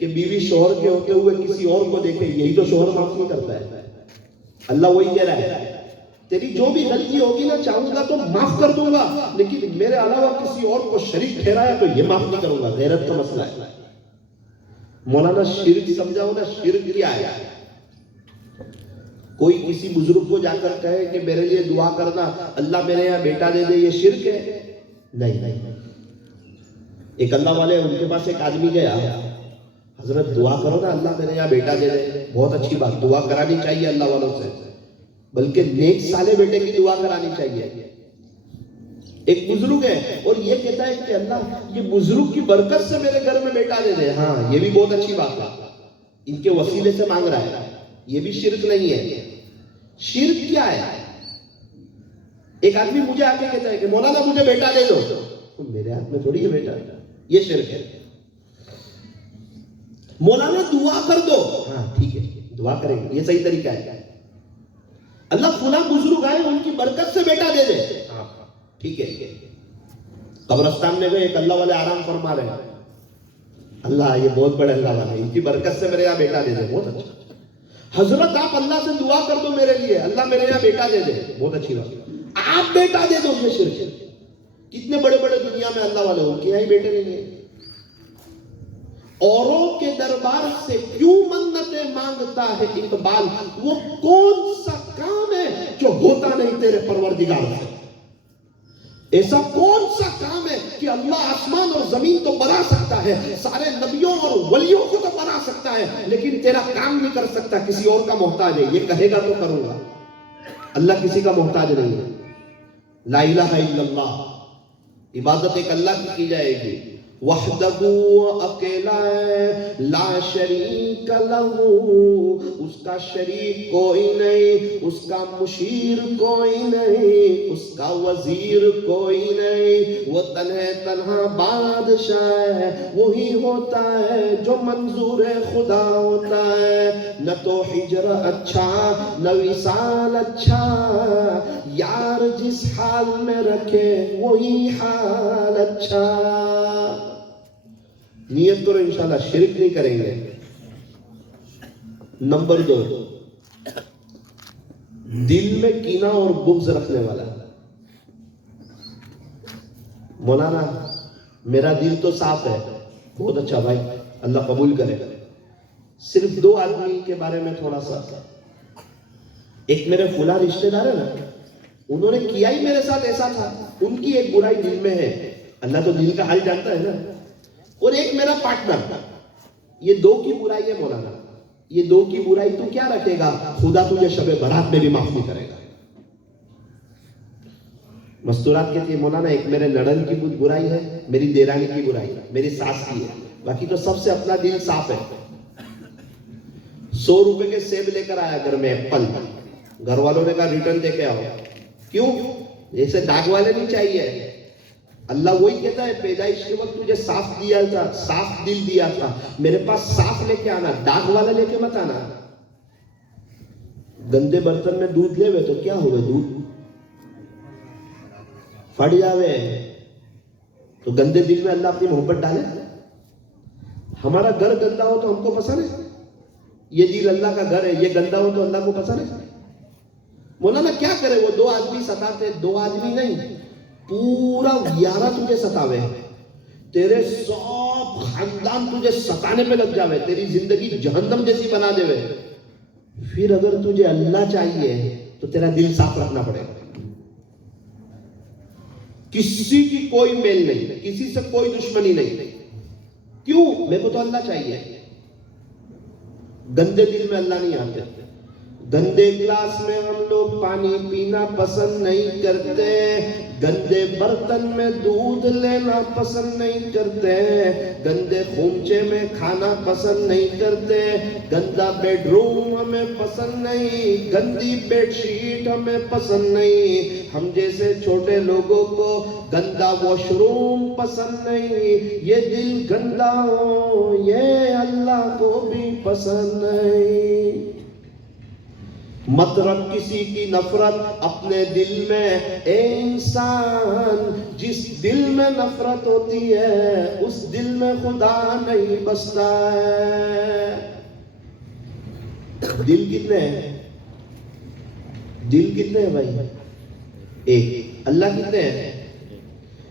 کہ بیوی شوہر کے ہوتے ہوئے کسی اور کو دیکھے، یہی تو شوہر معاف نہیں کرتا ہے۔ اللہ وہی کہہ رہا ہے تیری جو بھی غلطی ہوگی نا چاہوں گا تو معاف کر دوں گا، لیکن میرے علاوہ کسی اور کو شریک ٹھہرایا تو یہ معاف نہیں کروں گا۔ غیرت کا مسئلہ ہے۔ مولانا شرک سمجھاؤ نا، شرک کیا ہے؟ کوئی کسی بزرگ کو جا کر کہے کہ میرے لیے دعا کرنا، اللہ میرے یہاں بیٹا دے دے، یہ شرک ہے؟ نہیں۔ ایک اللہ والے ان کے پاس ایک آدمی گیا، حضرت دعا کرو نا اللہ میرے یہاں بیٹا دے دے۔ بہت اچھی بات، دعا کرانی چاہیے اللہ والوں سے، بلکہ نیک سالے بیٹے کی دعا کرانی چاہیے۔ ایک بزرگ ہے اور یہ کہتا ہے کہ اللہ یہ بزرگ کی برکت سے میرے گھر میں بیٹا دے دے۔ ہاں یہ بھی بہت اچھی بات ہے، ان کے وسیلے سے مانگ رہا ہے، یہ بھی شرک نہیں ہے۔ شرک کیا ہے؟ ایک آدمی مجھے آ کے کہتا ہے کہ مولانا مجھے بیٹا دے دو، تو میرے ہاتھ میں تھوڑی ہے بیٹا، یہ شرک ہے۔ مولانا دعا کر دو، ہاں ٹھیک ہے دعا کریں گے، یہ صحیح طریقہ ہے۔ اللہ فلاں بزرگ آئے ان کی برکت سے بیٹا دے دے، ہاں ٹھیک ہے۔ قبرستان میں گئے، ایک اللہ والے آرام فرما رہے ہیں، اللہ یہ بہت بڑے اللہ والے، ان کی برکت سے میرے یہاں بیٹا دے دے، بہت اچھا۔ حضرت آپ اللہ سے دعا کر دو میرے لیے، اللہ میرے یہاں بیٹا دے دے، بہت اچھی بات۔ آپ بیٹا دے دو، یہ شرک ہے۔ کتنے بڑے بڑے دنیا میں اللہ والے، ان کے یہاں ہی بیٹے نہیں ہیں۔ اوروں کے دربار سے کیوں منتیں مانگتا ہے اقبال؟ وہ کون سا کام ہے جو ہوتا نہیں تیرے پروردگار سے؟ ایسا کون سا کام ہے کہ اللہ آسمان اور زمین تو بنا سکتا ہے، سارے نبیوں اور ولیوں کو تو بنا سکتا ہے، لیکن تیرا کام نہیں کر سکتا، کسی اور کا محتاج ہے، یہ کہے گا تو کروں گا۔ اللہ کسی کا محتاج نہیں ہے۔ لا الہ الا اللہ، عبادت ایک اللہ کی جائے گی۔ وحدہ اکیلا ہے، لا شریک لہ، اس کا شریک کوئی نہیں، اس کا مشیر کوئی نہیں، اس کا وزیر کوئی نہیں، وہ تنہا بادشاہ ہے، وہی ہوتا ہے جو منظور خدا ہوتا ہے۔ نہ تو ہجر اچھا نہ وصال اچھا، یار جس حال میں رکھے وہی حال اچھا۔ نیت کرو انشاءاللہ شرک نہیں کریں گے۔ نمبر 2، دل میں کینہ اور بغض رکھنے والا۔ مولانا میرا دل تو صاف ہے، بہت اچھا بھائی، اللہ قبول کرے۔ صرف 2 آدمی کے بارے میں تھوڑا سا، ایک میرے فلاں رشتہ دار ہے نا، انہوں نے کیا ہی میرے ساتھ ایسا تھا، ان کی ایک برائی دل میں ہے، اللہ تو دل کا حال جانتا ہے نا، اور ایک میرا پارٹنر، یہ 2 کی برائی ہے مولانا، یہ 2 کی برائی تو کیا رکھے گا؟ خدا تجھے شب برات میں بھی معاف نہیں کرے گا۔ مستورات کہتی ہے مولانا ایک میرے نڑن کی کچھ برائی ہے، میری دیرانی کی برائی ہے، میری ساس کی ہے، باقی تو سب سے اپنا دل صاف ہے۔ 100 روپے کے سیب لے کر آیا گھر میں، ایپل، گھر والوں نے کہا ریٹرن دے کے آؤ۔ کیوں؟ ایسے داغ والے نہیں چاہیے۔ اللہ وہی کہتا ہے پیدائش کے وقت تجھے صاف دیا تھا، صاف دل دیا تھا، میرے پاس صاف لے کے آنا، داغ والا لے کے مت آنا۔ گندے برتن میں دودھ لے ہوئے تو کیا ہوئے؟ دودھ پھٹ جاوے، تو گندے دل میں اللہ اپنی محبت ڈالے۔ ہمارا گھر گندا ہو تو ہم کو پسند ہے؟ یہ دل اللہ کا گھر ہے، یہ گندا ہو تو اللہ کو پسند ہے؟ مولانا کیا کرے؟ وہ 2 آدمی ستاتے، 2 آدمی نہیں، پورا یارہ تجھے ستاوے، تیرے سب خاندان تجھے ستانے پہ لگ جاوے، تیری زندگی جہنم جیسی بنا دے وے، پھر اگر تجھے اللہ چاہیے تو تیرا دل صاف رکھنا پڑے گا۔ کسی کی کوئی میل نہیں، کسی سے کوئی دشمنی نہیں۔ کیوں؟ میرے کو تو اللہ چاہیے۔ گندے دل میں اللہ نہیں آتے۔ گندے گلاس میں ہم لوگ پانی پینا پسند نہیں کرتے، گندے برتن میں دودھ لینا پسند نہیں کرتے، گندے خونچے میں کھانا پسند نہیں کرتے، گندا بیڈ روم ہمیں پسند نہیں، گندی بیڈ شیٹ ہمیں پسند نہیں۔ ہم جیسے چھوٹے لوگوں کو گندا واش روم پسند نہیں، یہ دل گندا ہو یہ اللہ کو بھی پسند نہیں۔ مت رکھ کسی کی نفرت اپنے دل میں، اے انسان، جس دل میں نفرت ہوتی ہے اس دل میں خدا نہیں بستا ہے۔ دل کتنے ہیں؟ دل کتنے ہیں بھائی؟ ایک۔ اللہ کتنے ہیں؟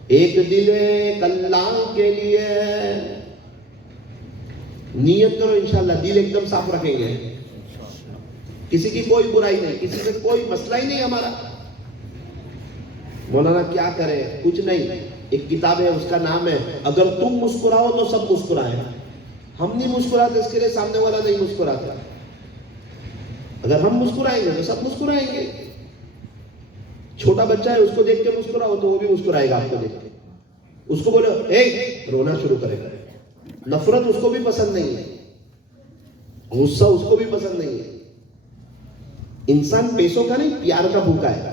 ایک دل ایک اللہ کے لیے۔ نیت کرو انشاءاللہ دل ایک دم صاف رکھیں گے، کسی کی کوئی برائی نہیں، کسی سے کوئی مسئلہ ہی نہیں ہمارا۔ مولانا کیا کرے؟ کچھ نہیں، ایک کتاب ہے اس کا نام ہے اگر تم مسکراؤ تو سب مسکرائیں۔ ہم نہیں مسکراتے اس کے لیے سامنے والا نہیں مسکراتا، اگر ہم مسکرائیں گے تو سب مسکرائیں گے۔ چھوٹا بچہ ہے اس کو دیکھ کے مسکراؤ تو وہ بھی مسکرائے گا آپ کو دیکھ کے۔ اس کو بولو اے، رونا شروع کرے گا۔ نفرت اس کو بھی پسند نہیں ہے، غصہ اس کو بھی پسند نہیں ہے۔ انسان پیسوں کا نہیں پیار کا بھوکا ہے۔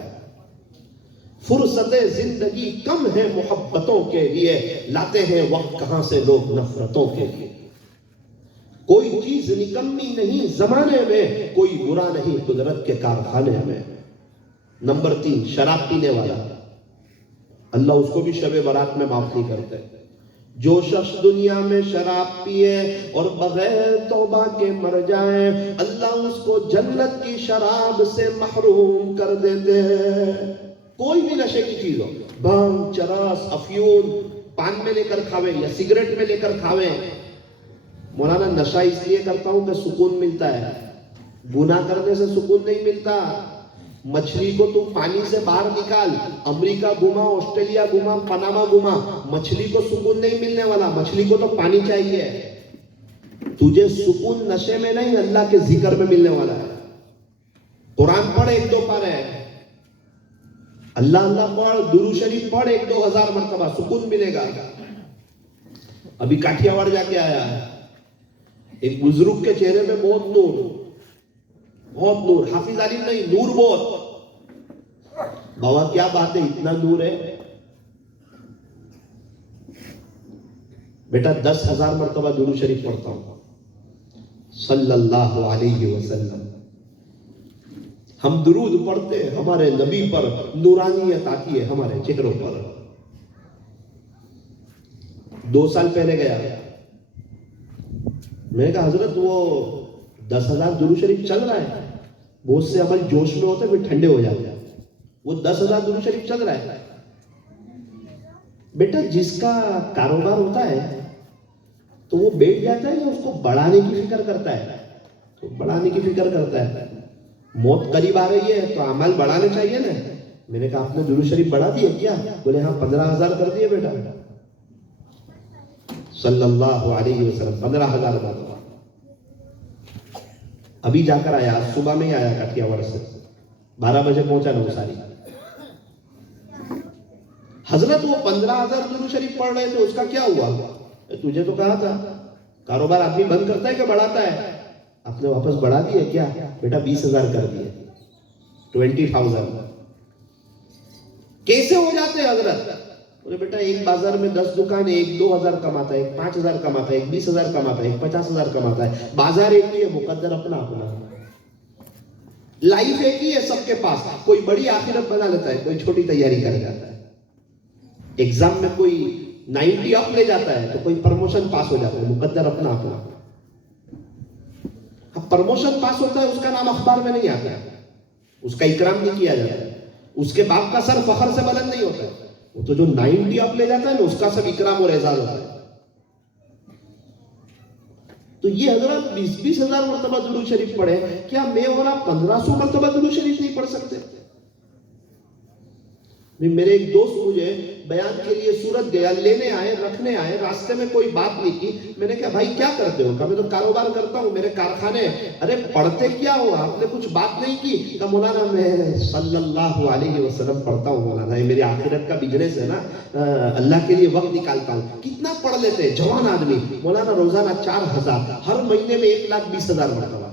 فرصت زندگی کم ہے محبتوں کے لیے، لاتے ہیں وقت کہاں سے لوگ نفرتوں کے لیے۔ کوئی چیز نکمی نہیں زمانے میں، کوئی برا نہیں قدرت کے کارخانے میں۔ نمبر 3، شراب پینے والا، اللہ اس کو بھی شب برات میں معاف نہیں کرتے۔ جو شخص دنیا میں شراب پیے اور بغیر توبہ کے مر جائے، اللہ اس کو جنت کی شراب سے محروم کر دیتے ہیں۔ کوئی بھی نشے کی چیز ہو، بھنگ، چرس، افیون، پان میں لے کر کھاوے یا سگریٹ میں لے کر کھاوے۔ مولانا نشہ اس لیے کرتا ہوں کہ سکون ملتا ہے، گناہ کرنے سے سکون نہیں ملتا۔ مچھلی کو تو پانی سے باہر نکال، امریکہ گھما، آسٹریلیا گھما، پناما گھما، مچھلی کو سکون نہیں ملنے والا، مچھلی کو تو پانی چاہیے۔ تجھے سکون نشے میں نہیں اللہ کے ذکر میں ملنے والا ہے۔ قرآن پڑھ 1-2 پارے، اللہ اللہ پڑھ، درود شریف پڑھ 1-2 ہزار مرتبہ، سکون ملے گا۔ ابھی کاٹھیا واڑ جا کے آیا، ایک بزرگ کے چہرے میں بہت نور، بہت نور، حافظ عالم نہیں، نور بہت۔ بابا کیا بات ہے، اتنا نور ہے؟ بیٹا 10,000 مرتبہ درود شریف پڑھتا ہوں صلی اللہ علیہ وسلم۔ ہم درود پڑھتے ہمارے نبی پر نورانیت آتی ہے ہمارے چہروں پر۔ 2 سال پہلے گیا، میں نے کہا حضرت وہ 10,000 درود شریف چل رہا ہے، بہت سے عمل جوش میں ہوتے پھر ٹھنڈے ہو جاتے ہیں، وہ 10,000 درود شریف چل رہا ہے۔ بیٹا جس کا کاروبار ہوتا ہے تو وہ بیٹھ جاتا ہے یا اس کو بڑھانے کی فکر کرتا ہے؟ تو بڑھانے کی فکر کرتا ہے۔ موت قریب آ رہی ہے تو عمل بڑھانے چاہیے نا۔ میں نے کہا آپ نے درود شریف بڑھا دیے کیا؟ بولے ہاں 15,000 کر دیے بیٹا صلی اللہ علیہ وسلم، 15,000 مرتبہ۔ ابھی جا کر آیا، صبح میں ہی آیا کاٹھیا واڑ سے، 12 بجے پہنچا نوساری۔ حضرت وہ 15,000 درود شریف پڑھ رہے تھے، اس کا کیا ہوا؟ تجھے تو کہا تھا کاروبار آدمی بند کرتا ہے کہ بڑھاتا ہے؟ آپ نے واپس بڑھا دیے کیا؟ بیٹا 20,000 کر دیے، 20,000۔ کیسے ہو جاتے ہیں حضرت؟ بولے بیٹا ایک بازار میں 10 دکان ہے، ایک 2,000 کماتا ہے، ایک 5,000 کماتا ہے، ایک 20,000 کماتا ہے، ایک 50,000 کماتا ہے۔ بازار ایک ہی ہے، مقدر اپنا اپنا، لائف ایک ہی ہے سب کے پاس۔ کوئی بڑی آخرت بنا لیتا ہے، کوئی چھوٹی تیاری کر جاتا ہے۔ ایگزام میں کوئی 90 اپ لے جاتا ہے تو کوئی پروموشن پاس ہو جاتا ہے، مقدر اپنا اپنا۔ اب پروموشن پاس ہوتا ہے اس کا نام اخبار میں نہیں آتا ہے، اس کا اکرام نہیں کیا جاتا ہے، اس کے باپ کا سر فخر سے بلند نہیں ہوتا ہے۔ وہ تو جو 90 اپ لے جاتا ہے نا اس کا سب اکرام اور اعزاز ہوتا ہے۔ تو یہ حضرت 20,000 مرتبہ درود شریف پڑھے، کیا میں اور آپ 1,500 مرتبہ درود شریف نہیں پڑھ سکتے؟ میرے ایک دوست مجھے بیان کے لیے سورت گیا، لینے آئے، رکھنے آئے، راستے میں کوئی بات نہیں کی۔ میں نے کہا بھائی کیا کرتے ہو؟ کہا میں تو کاروبار کرتا ہوں، میرے کارخانے۔ ارے پڑھتے کیا ہو؟ آپ نے کچھ بات نہیں کی؟ کہا مولانا میں صلی اللہ علیہ وسلم پڑھتا ہوں مولانا، یہ میری آخرت کا بزنس ہے نا، اللہ کے لیے وقت نکالتا ہوں۔ کتنا پڑھ لیتے ہیں جوان آدمی؟ مولانا روزانہ 4,000، ہر مہینے میں 1,20,000 مرتبہ۔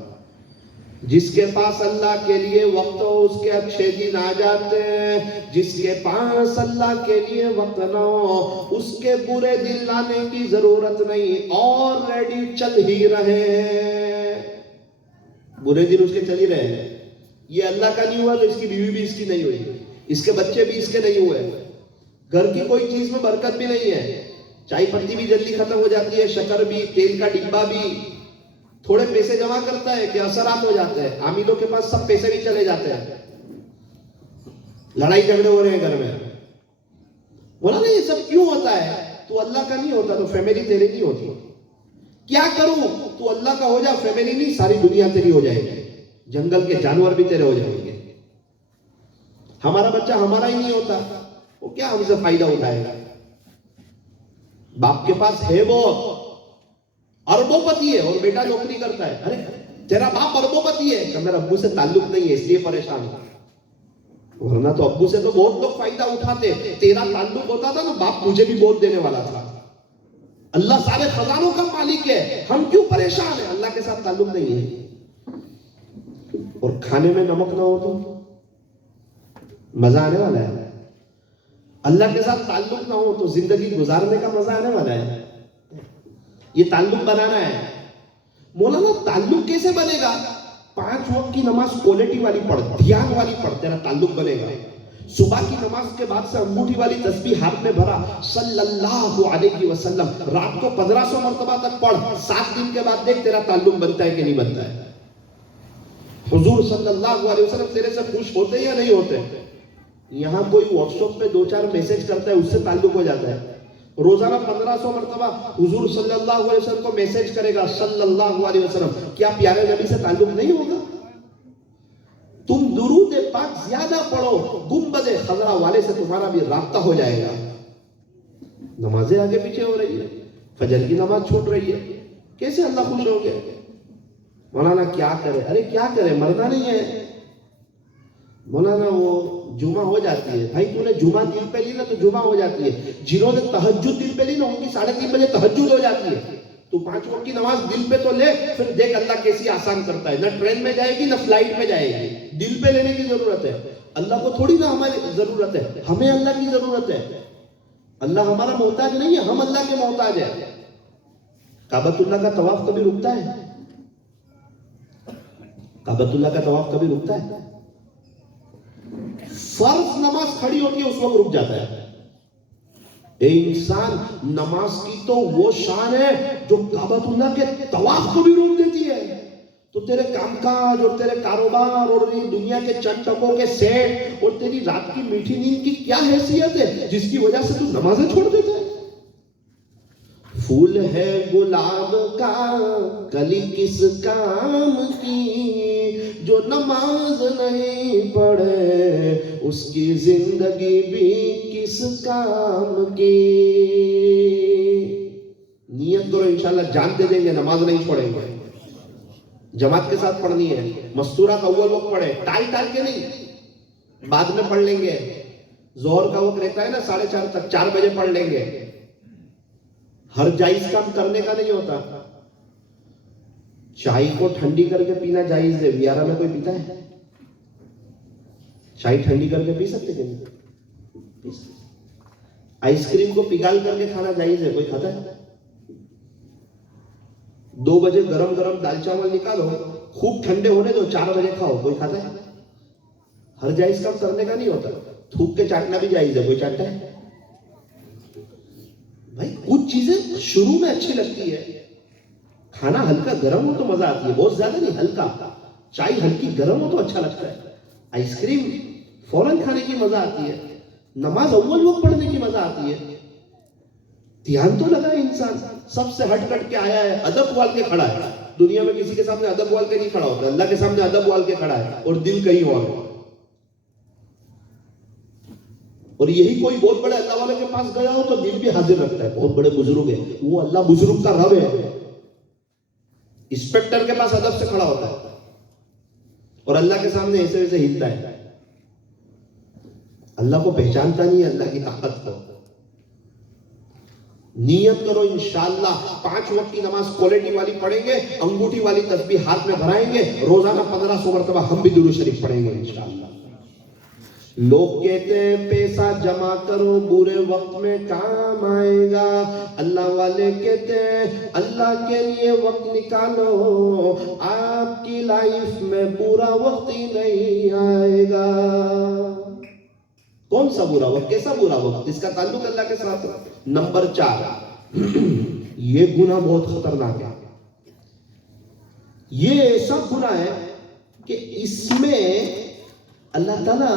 جس کے پاس اللہ کے لیے وقت ہو اس کے اچھے دن آ جاتے ہیں۔ جس کے پاس اللہ کے لیے وقت نہ ہو اس کے برے دن لانے کی ضرورت نہیں، آلریڈی چل ہی رہے ہیں، برے دن اس کے چل ہی رہے ہیں۔ یہ اللہ کا نہیں ہوا تو اس کی بیوی بھی اس کی نہیں ہوئی، اس کے بچے بھی اس کے نہیں ہوئے، گھر کی کوئی چیز میں برکت بھی نہیں ہے، چائے پتی بھی جلدی ختم ہو جاتی ہے، شکر بھی، تیل کا ڈبہ بھی، تھوڑے پیسے جمع کرتا ہے کہ اثرات ہو جاتے ہیں، عاملوں کے پاس سب پیسے بھی چلے جاتے ہیں، لڑائی جھگڑے ہو رہے ہیں گھر میں۔ بولا نا یہ سب کیوں ہوتا ہے؟ تو اللہ کا نہیں ہوتا تو فیملی تیری نہیں ہوتی۔ کیا کروں؟ تو اللہ کا ہو جا، فیملی نہیں ساری دنیا تیری ہو جائے گی، جنگل کے جانور بھی تیرے ہو جائیں گے۔ ہمارا بچہ ہمارا ہی نہیں ہوتا، وہ کیا ہم سے فائدہ اٹھائے گا؟ باپ کے پاس ہے بہت، اربوں پتی ہے اور بیٹا نوکری کرتا ہے، ارے تیرا باپ اربوں پتی ہے کہ میرا ابو سے تعلق نہیں ہے اس لیے پریشان ہوں، ورنہ تو ابو سے تو بہت لوگ فائدہ اٹھاتے، تیرا تعلق ہوتا تھا نا باپ مجھے بھی بہت دینے والا تھا۔ اللہ سارے خزانوں کا مالک ہے، ہم کیوں پریشان ہیں؟ اللہ کے ساتھ تعلق نہیں ہے۔ اور کھانے میں نمک نہ ہو تو مزہ آنے والا ہے؟ اللہ کے ساتھ تعلق نہ ہو تو زندگی گزارنے کا مزہ آنے والا ہے؟ یہ تعلق بنانا ہے۔ مولانا تعلق کیسے بنے گا؟ 5 وقت کی نماز کوالٹی والی پڑھ، دھیان والی پڑھ، تیرا تعلق بنے گا۔ صبح کی نماز کے بعد سے انگوٹھی والی تسبیح ہاتھ میں بھرا، صلی اللہ علیہ وسلم، رات کو 1500 مرتبہ تک پڑھ، 7 دن کے بعد دیکھ تیرا تعلق بنتا ہے کہ نہیں بنتا ہے۔ حضور صلی اللہ علیہ وسلم تیرے سے خوش ہوتے یا نہیں ہوتے؟ یہاں کوئی واٹس ایپ پہ 2-4 میسج کرتا ہے اس سے تعلق ہو جاتا ہے، روزانہ 1500 مرتبہ حضور صلی اللہ علیہ وسلم کو میسج کرے گا صلی اللہ علیہ وسلم، کیا پیارے نبی سے تعلق نہیں ہوگا؟ تم درود پاک زیادہ پڑھو، گنبد خضرا والے سے تمہارا بھی رابطہ ہو جائے گا۔ نمازیں آگے پیچھے ہو رہی ہے، فجر کی نماز چھوٹ رہی ہے، کیسے اللہ خوش ہو گئے؟ مولانا کیا کرے؟ ارے کیا کرے، مرنا نہیں ہے۔ مولانا وہ جمعہ ہو جاتی ہے، بھائی تو نے جمعہ دل پہ لی نا تو جمعہ ہو جاتی ہے، جنہوں نے تہجد دل پہ لی نا ان کی 3:30 بجے تہجد ہو جاتی ہے۔ تو 5 وقت کی نماز دل پہ تو لے، پھر دیکھ اللہ کیسی آسان کرتا ہے، نہ ٹرین میں جائے گی نہ فلائٹ میں جائے گی، دل پہ لینے کی ضرورت ہے۔ اللہ کو تھوڑی نہ ہماری ضرورت ہے، ہمیں اللہ کی ضرورت ہے۔ اللہ ہمارا محتاج نہیں ہے، ہم اللہ کے محتاج ہیں۔ کعبۃ اللہ کا طواف کبھی رکتا ہے؟ کعبۃ اللہ کا طواف کبھی رکتا ہے؟ فرض نماز کھڑی ہوتی ہے اس وقت رک جاتا ہے۔ اے انسان، نماز کی تو وہ شان ہے جو کعبۃ اللہ کے طواف کو بھی روک دیتی ہے۔ تو تیرے کام کاج اور تیرے کاروبار اور دنیا کے چند ٹکوں کے سیٹ اور تیری رات کی میٹھی نیند کی کیا حیثیت ہے جس کی وجہ سے تو نمازیں چھوڑ دیتا ہے؟ پھول ہے گلاب کا کلی کس کام کی، جو نماز نہیں پڑھے اس کی زندگی بھی کس کام کی۔ نیت کرو انشاءاللہ جان دے دیں گے، نماز نہیں چھوڑیں گے، جماعت کے ساتھ پڑھنی ہے، مستورہ کا اول وقت پڑھے، ٹال کے نہیں، بعد میں پڑھ لیں گے۔ ظہر کا وقت رہتا ہے نا 4:30 تک، 4 بجے پڑھ لیں گے۔ ہر جائز کام کرنے کا نہیں ہوتا۔ چائے کو ٹھنڈی کر کے پینا جائز ہے، ویارہ میں کوئی پیتا ہے؟ چائے ٹھنڈی کر کے پی سکتے کہ نہیں؟ آئس کریم کو پگھال کر کے کھانا جائز ہے، کوئی کھاتا ہے؟ 2 بجے گرم گرم دال چاول نکالو، خوب ٹھنڈے ہونے دو، 4 بجے کھاؤ، کوئی کھاتا ہے؟ ہر جائز کام کرنے کا نہیں ہوتا۔ تھوک کے چاٹنا بھی جائز ہے، کوئی چاٹتا ہے؟ بھائی کچھ چیزیں شروع میں اچھی لگتی ہے، کھانا ہلکا گرم ہو تو مزہ آتی ہے، بہت زیادہ نہیں، ہلکا۔ چائے ہلکی گرم ہو تو اچھا لگتا ہے، آئس کریم فوراً کھانے کی مزہ آتی ہے، نماز اول وقت پڑھنے کی مزہ آتی ہے۔ دھیان تو لگا انسان، سب سے ہٹ کٹ کے آیا ہے، ادب وال کے کھڑا ہے۔ دنیا میں کسی کے سامنے ادب وال کے نہیں کھڑا ہوتا، اللہ کے سامنے ادب وال کے کھڑا ہے اور دل کہیں اور ہے۔ اور یہی کوئی بہت بڑے اللہ والے کے پاس گیا ہو تو دل بھی حاضر رکھتا ہے، بہت بڑے بزرگ ہیں، وہ اللہ بزرگ کا رب ہے۔ انسپیکٹر کے پاس ادب سے کھڑا ہوتا ہے اور اللہ کے سامنے ایسے ویسے ہلتا ہے، اللہ کو پہچانتا نہیں ہے، اللہ کی طاقت کو۔ نیت کرو انشاءاللہ 5 وقت کی نماز کوالٹی والی پڑھیں گے، انگوٹھی والی تسبیح ہاتھ میں بھرائیں گے، روزانہ 1500 مرتبہ ہم بھی درود شریف پڑھیں گے انشاءاللہ۔ لوگ کہتے ہیں پیسہ جمع کرو برے وقت میں کام آئے گا، اللہ والے کہتے ہیں اللہ کے لیے وقت نکالو، آپ کی لائف میں برا وقت ہی نہیں آئے گا۔ کون سا برا وقت؟ کیسا برا وقت؟ اس کا تعلق اللہ کے ساتھ۔ نمبر 4، یہ گناہ بہت خطرناک ہے۔ یہ ایسا گناہ ہے کہ اس میں اللہ تعالیٰ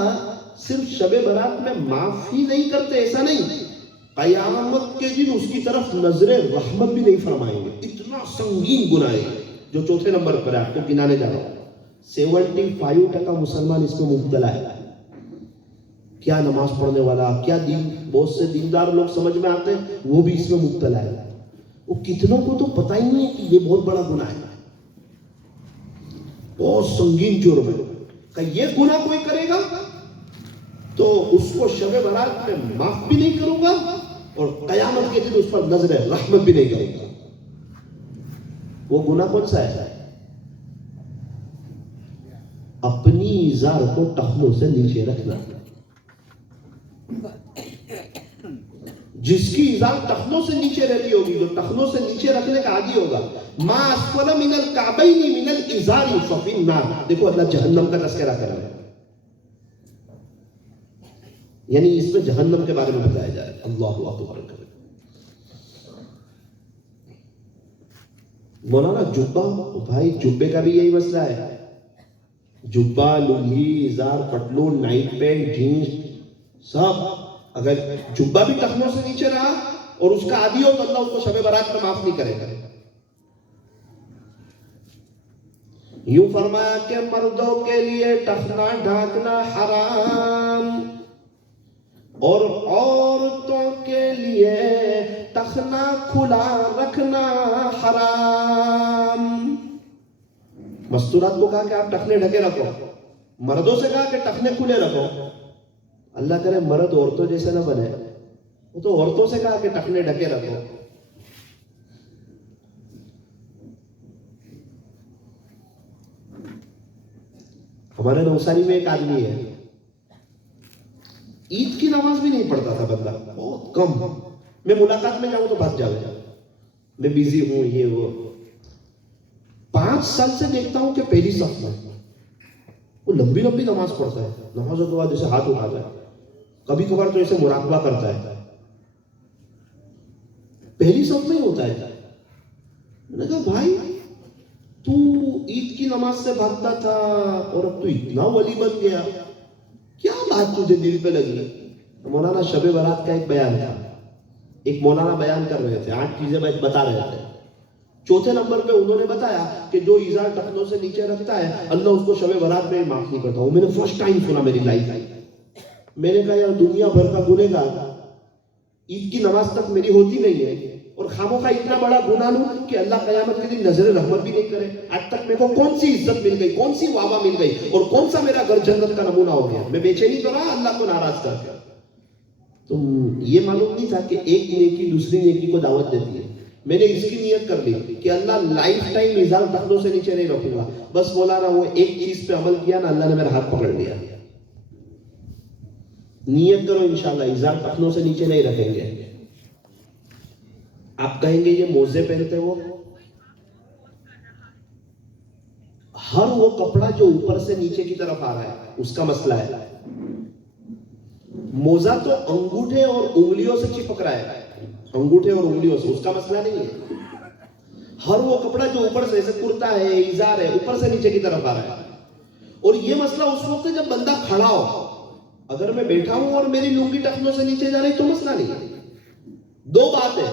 صرف شب برات میں معاف ہی نہیں کرتے، ایسا نہیں، قیامت کے دن اس کی طرف نظر رحمت بھی نہیں فرمائیں گے۔ اتنا سنگین گناہ ہے جو چوتھے نمبر پر ہے، آپ کو گنانے جا رہا ہوں۔ 75% مسلمان اس میں مبتلا ہے۔ کیا نماز پڑھنے والا، کیا دین، بہت سے دیندار لوگ سمجھ میں آتے ہیں، وہ بھی اس میں مبتلا ہے۔ وہ کتنوں کو تو پتہ ہی نہیں ہے کہ یہ بہت بڑا گناہ ہے، بہت سنگین جرم ہے کہ یہ گناہ کوئی کرے گا تو اس کو شب برات میں معاف بھی نہیں کروں گا اور قیامت کے دن اس پر نظر رحمت بھی نہیں کروں گا۔ وہ گناہ کون سا ہے؟ اپنی ازار کو ٹخنوں سے نیچے رکھنا۔ جس کی ازار ٹخنوں سے نیچے رہتی ہوگی، جو ٹخنوں سے نیچے رکھنے کا عادی ہوگا، ما اسفل من الکعبین من الازار ففی النار۔ دیکھو اللہ جہنم کا تذکرہ کر رہا ہے، یعنی اس میں جہنم کے بارے میں بتایا جا رہا ہے۔ اللہ اکبر۔ مولانا جبہ، بھائی جبے کا بھی یہی مسئلہ ہے۔ جبہ، لنگی، ازار، پٹلون، نائٹ پینٹ، جینس، سب اگر جبہ بھی ٹخنوں سے نیچے رہا اور اس کا عادی ہو تو اللہ اس کو شب برات میں معاف نہیں کرے گا۔ یوں فرمایا کہ مردوں کے لیے ٹخنا ڈھانکنا حرام اور عورتوں کے لیے ٹخنا کھلا رکھنا حرام۔ مستورات کو کہا کہ آپ ٹخنے ڈھکے رکھو، مردوں سے کہا کہ ٹخنے کھلے رکھو۔ اللہ کرے مرد عورتوں جیسے نہ بنے، وہ تو عورتوں سے کہا کہ ٹخنے ڈھکے رکھو۔ ہمارے نوساری میں ایک آدمی ہے، عید کی نماز بھی نہیں پڑھتا تھا بندہ، بہت کم۔ میں ملاقات میں جاؤں تو بھاگ جاؤ، میں بیزی ہوں، یہ وہ۔ 5 سال سے دیکھتا ہوں کہ پہلی صف میں وہ لمبی لمبی نماز پڑھتا ہے، نمازوں کے بعد جیسے ہاتھ اٹھاتا ہے، کبھی کبھار تو ایسے مراقبہ کرتا ہے، پہلی صف میں ہوتا ہے۔ میں نے کہا بھائی تو عید کی نماز سے بھاگتا تھا اور اب تو اتنا ولی بن گیا، کیا بات تجھے دل پہ لگی؟ مولانا شب برات کا ایک بیان تھا، ایک مولانا بیان کر رہے تھے، 8 چیزیں بتا رہے تھے۔ چوتھے نمبر پہ انہوں نے بتایا کہ جو ازار ٹخنوں سے نیچے رکھتا ہے اللہ اس کو شب برات میں معاف نہیں کرتا۔ وہ میں نے فرسٹ ٹائم سنا میری لائف میں۔ میں نے کہا یار دنیا بھر کا گنہگار، عید کی نماز تک میری ہوتی نہیں ہے اور خاموخواہ اتنا بڑا گناہ لوں کہ اللہ قیامت کے دن نظر رحمت بھی نہیں کرے۔ آج تک میرے کو کون سی عزت مل گئی، کون سی واہ مل گئی اور کون سا میرا گھر جنت کا نمونہ ہو گیا؟ میں بے چینی تو رہا اللہ کو ناراض کر کے۔ تو یہ معلوم نہیں تھا کہ ایک نیکی دوسری نیکی کو دعوت دیتی ہے۔ میں نے اس کی نیت کر لی کہ اللہ لائف ٹائم ازار ٹخنوں سے نیچے نہیں رکھوں گا۔ بس مولانا وہ ایک چیز پہ عمل کیا نا، اللہ نے میرا ہاتھ پکڑ لیا۔ نیت کرو انشاءاللہ ازار ٹخنوں سے نیچے نہیں رکھیں گے۔ آپ کہیں گے یہ موزے پہنتے وہ، ہر وہ کپڑا جو اوپر سے نیچے کی طرف آ رہا ہے اس کا مسئلہ ہے۔ موزہ تو انگوٹھے اور انگلیوں سے چپک رہا ہے، انگوٹھے اور انگلیوں سے، اس کا مسئلہ نہیں ہے۔ ہر وہ کپڑا جو اوپر سے جیسے کرتا ہے، ازار ہے، اوپر سے نیچے کی طرف آ رہا ہے۔ اور یہ مسئلہ اس وقت ہے جب بندہ کھڑا ہو۔ اگر میں بیٹھا ہوں اور میری لنگی ٹخنوں سے نیچے جا رہی تو مسئلہ نہیں ہے۔ 2 باتیں،